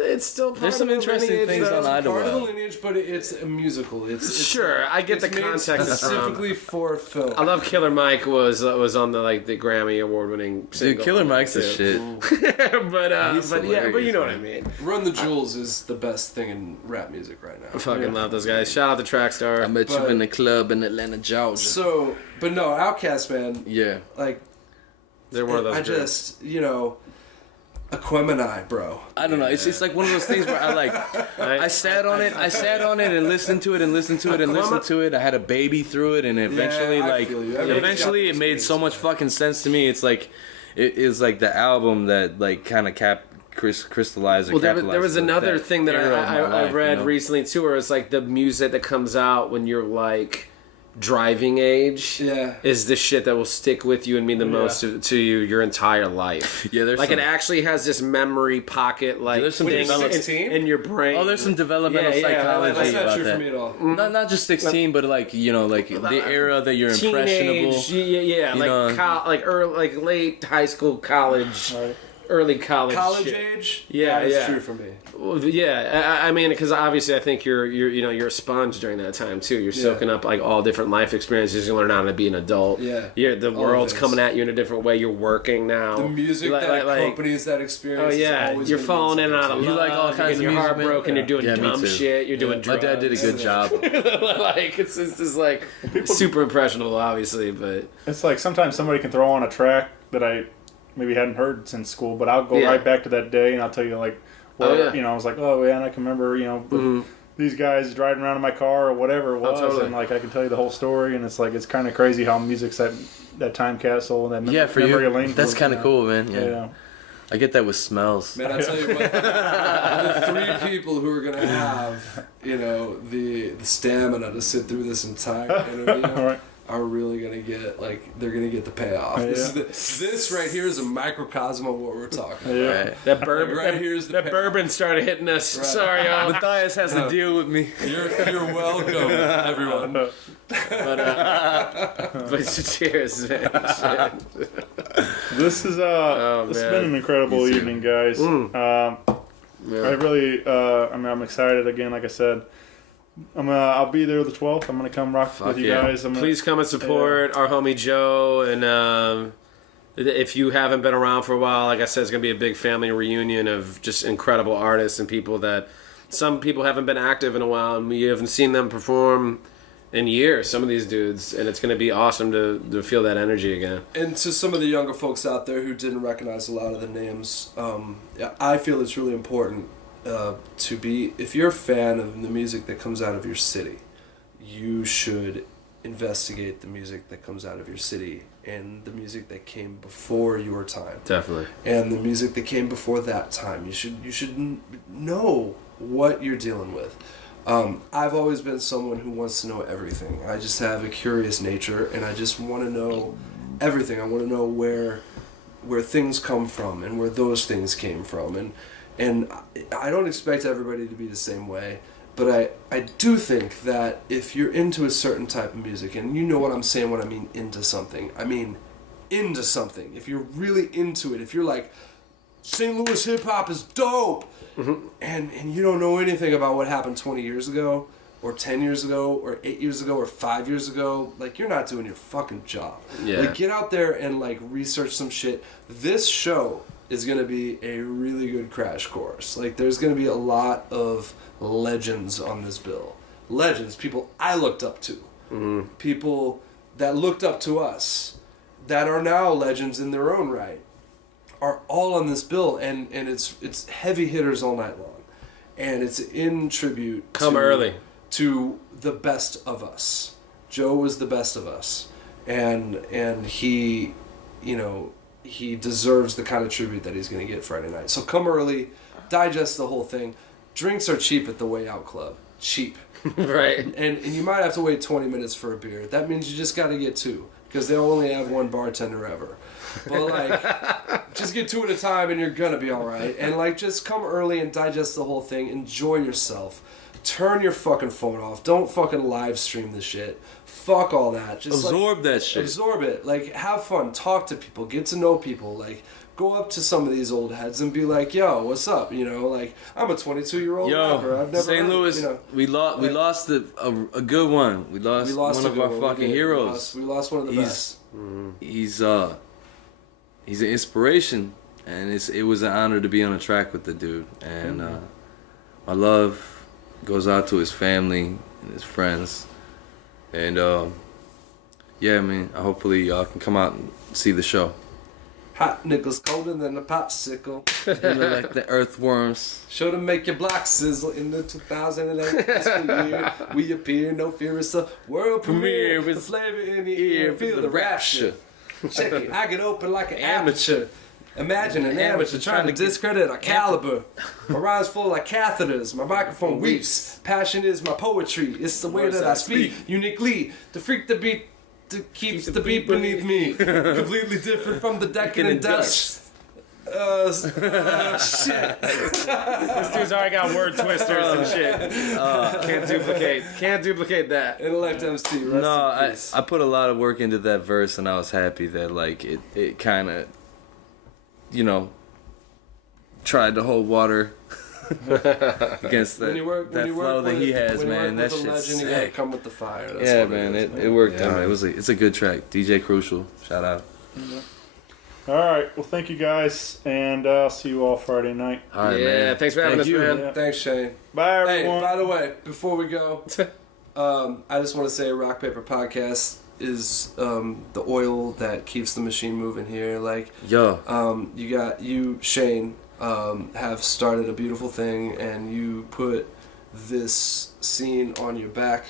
It's still part There's of some the interesting lineage, things though. on Part of the Idlewild. lineage, but it's a musical. It's Sure, I get the made context is specifically for film. I love Killer Mike was on the the Grammy award winning single. Dude, Killer Mike's the shit. but you know what I mean. Run the Jewels is the best thing in rap music right now. I fucking love those guys. Shout out to Trackstar. I met you But- in the club in Atlanta, Georgia. So, but no, Outkast, man. Yeah. Like, They're one of those. I groups. just, you know, Aquemini, bro. I don't know. It's like one of those things where I sat on it and listened to it and listened to it and listened to it. I had a baby through it, and eventually, I like, feel you. eventually it made so much fucking sense to me. It's like, it is like the album that like kind of crystallize. Or Well, there was another thing that I read you know? recently too, where it's like the music that comes out when you're like driving age is the shit that will stick with you and mean the most to you your entire life. Yeah, there's like some, it actually has this memory pocket like there's some in your brain. Oh, there's some developmental psychology that's not about true that. for me at all. Not just 16, but like you know, like the era that you're impressionable. Like early, like late high school, college. Early college shit. Age, yeah, true for me. Well, yeah, I mean, because obviously, I think you're a sponge during that time too. You're soaking up like all different life experiences. You learn how to be an adult. Yeah, the world's coming at you in a different way. You're working now. The music that accompanies that experience. Oh yeah, you're falling in and out of love. You like all kinds of you're music, heartbroken. You're doing dumb shit. You're doing drugs. My dad did a good job. Like it's just like super impressionable, obviously, but it's like sometimes somebody can throw on a track that I maybe hadn't heard since school, but I'll go right back to that day and I'll tell you like, where, you know, I was like, oh yeah, and I can remember, you know, these guys driving around in my car or whatever it was, and like I can tell you the whole story, and it's like it's kind of crazy how music's that time capsule and that memory lane. That's kind of cool, man. Yeah. I get that with smells. Man, I tell you what, the 3 people who are gonna have, you know, the stamina to sit through this entire interview are really gonna get they're gonna get the payoff. This right here is a microcosm of what we're talking about. Right. That bourbon here's that bourbon started hitting us. Right. Sorry, y'all. Matthias has to deal with me. You're welcome, everyone. But cheers, man. This is it's been an incredible evening, guys. I really I'm excited again. Like I said, I'll be there the 12th. I'm gonna come rock with you guys. Please come and support our homie Joe. And if you haven't been around for a while, like I said, it's gonna be a big family reunion of just incredible artists and people that some people haven't been active in a while, and we haven't seen them perform in years. Some of these dudes, and it's gonna be awesome to feel that energy again. And to some of the younger folks out there who didn't recognize a lot of the names, I feel it's really important. To be, if you're a fan of the music that comes out of your city, you should investigate the music that comes out of your city and the music that came before your time. Definitely. And the music that came before that time. You should know what you're dealing with. I've always been someone who wants to know everything. I just have a curious nature, and I just want to know everything. I want to know where things come from and where those things came from, and I don't expect everybody to be the same way, but I do think that if you're into a certain type of music, and you know what I'm saying when I mean into something, I mean into something. If you're really into it, if you're like, St. Louis hip-hop is dope, and you don't know anything about what happened 20 years ago, or 10 years ago, or 8 years ago, or 5 years ago, like, you're not doing your fucking job. Yeah. Like, get out there and, like, research some shit. This show is going to be a really good crash course. Like, there's going to be a lot of legends on this bill. Legends, people I looked up to. People that looked up to us, that are now legends in their own right, are all on this bill, and it's heavy hitters all night long. And it's in tribute to the best of us. Joe was the best of us. And he, you know, he deserves the kind of tribute that he's going to get Friday night. So come early, digest the whole thing. Drinks are cheap at the Way Out Club. Cheap. Right. And you might have to wait 20 minutes for a beer. That means you just got to get 2, because they'll only have 1 bartender ever. But, like, just get 2 at a time and you're going to be all right. And, like, just come early and digest the whole thing. Enjoy yourself. Turn your fucking phone off. Don't fucking live stream the shit. Fuck all that. Just absorb that shit. Absorb it. Like, have fun. Talk to people. Get to know people. Like, go up to some of these old heads and be like, yo, what's up? You know, like, I'm a 22-year-old rapper. I've never St. Louis, you know, we lost a good one. We lost one of our fucking heroes. We lost one of the best. He's an inspiration, and it was an honor to be on a track with the dude. And my love goes out to his family and his friends. And yeah, man, hopefully y'all can come out and see the show. Hot nickels colder than a popsicle. Like the Earthworms. Show to make your block sizzle in the 2008 fiscal year. We appear, no fear, it's a world premiere with the flavor in the ear. Feel the rapture. Check it, I get open like an amateur. Imagine an amateur trying to discredit our caliber. My rhymes flow like catheters. My microphone weeps. Passion is my poetry. It's the way that I speak. Uniquely, to freak the beat, to keeps the beat beneath me. Completely different from the decadent dust. Shit. This dude's already got word twisters and shit. Can't duplicate that. Intellect MC. Rest I put a lot of work into that verse, and I was happy that like it kind of, you know, tried to hold water against that flow that he has, man. That shit's sick. You gotta come with the fire. That's yeah, what man. it is, It worked out. It's a good track. DJ Crucial. Shout out. Yeah. All right. Well, thank you guys, and I'll see you all Friday night. All right, yeah, man. thanks for having us, man. Yeah. Thanks, Shane. Bye, everyone. Hey, by the way, before we go, I just want to say Rock Paper Podcast is the oil that keeps the machine moving here. Like, you, Shane, have started a beautiful thing, and you put this scene on your back,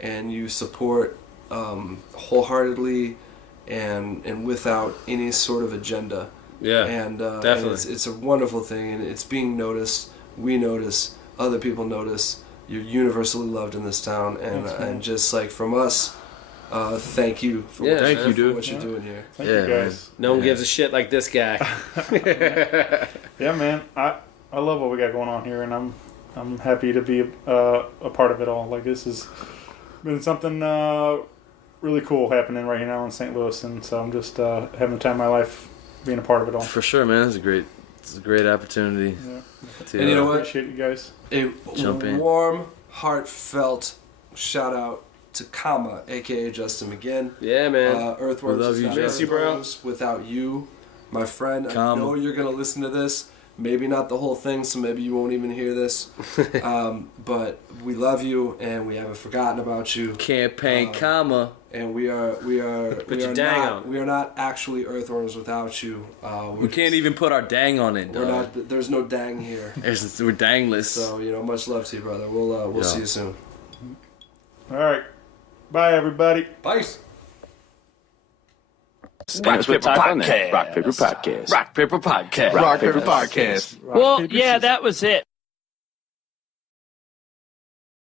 and you support wholeheartedly and without any sort of agenda. Yeah, and definitely. And it's a wonderful thing, and it's being noticed. We notice, other people notice. You're universally loved in this town, and just like from us, thank you for what you're doing here. Thank you guys. No one gives a shit like this guy. Yeah, man. I love what we got going on here, and I'm happy to be a part of it all. Like, this has been something really cool happening right now in St. Louis, and so I'm just having the time of my life being a part of it all. For sure, man. It's a great opportunity. Yeah. And you know what? Appreciate you guys. A Jump in. warm, heartfelt shout out to Kama, aka Justin McGinn. Yeah, man. Earthworms. We love you, miss you, bro. Without you, my friend. Kama. I know you're gonna listen to this. Maybe not the whole thing, so maybe you won't even hear this. But we love you, and we haven't forgotten about you. Campaign Kama. And we are not actually Earthworms without you. We can't even put our dang on it, dog. There's no dang here. We're dangless. So much love to you, brother. We'll see you soon. All right. Bye, everybody. Peace. Rock Paper Podcast. Rock Paper Podcast. Rock Paper Podcast. Rock Paper Podcast. Well, yeah, that was it.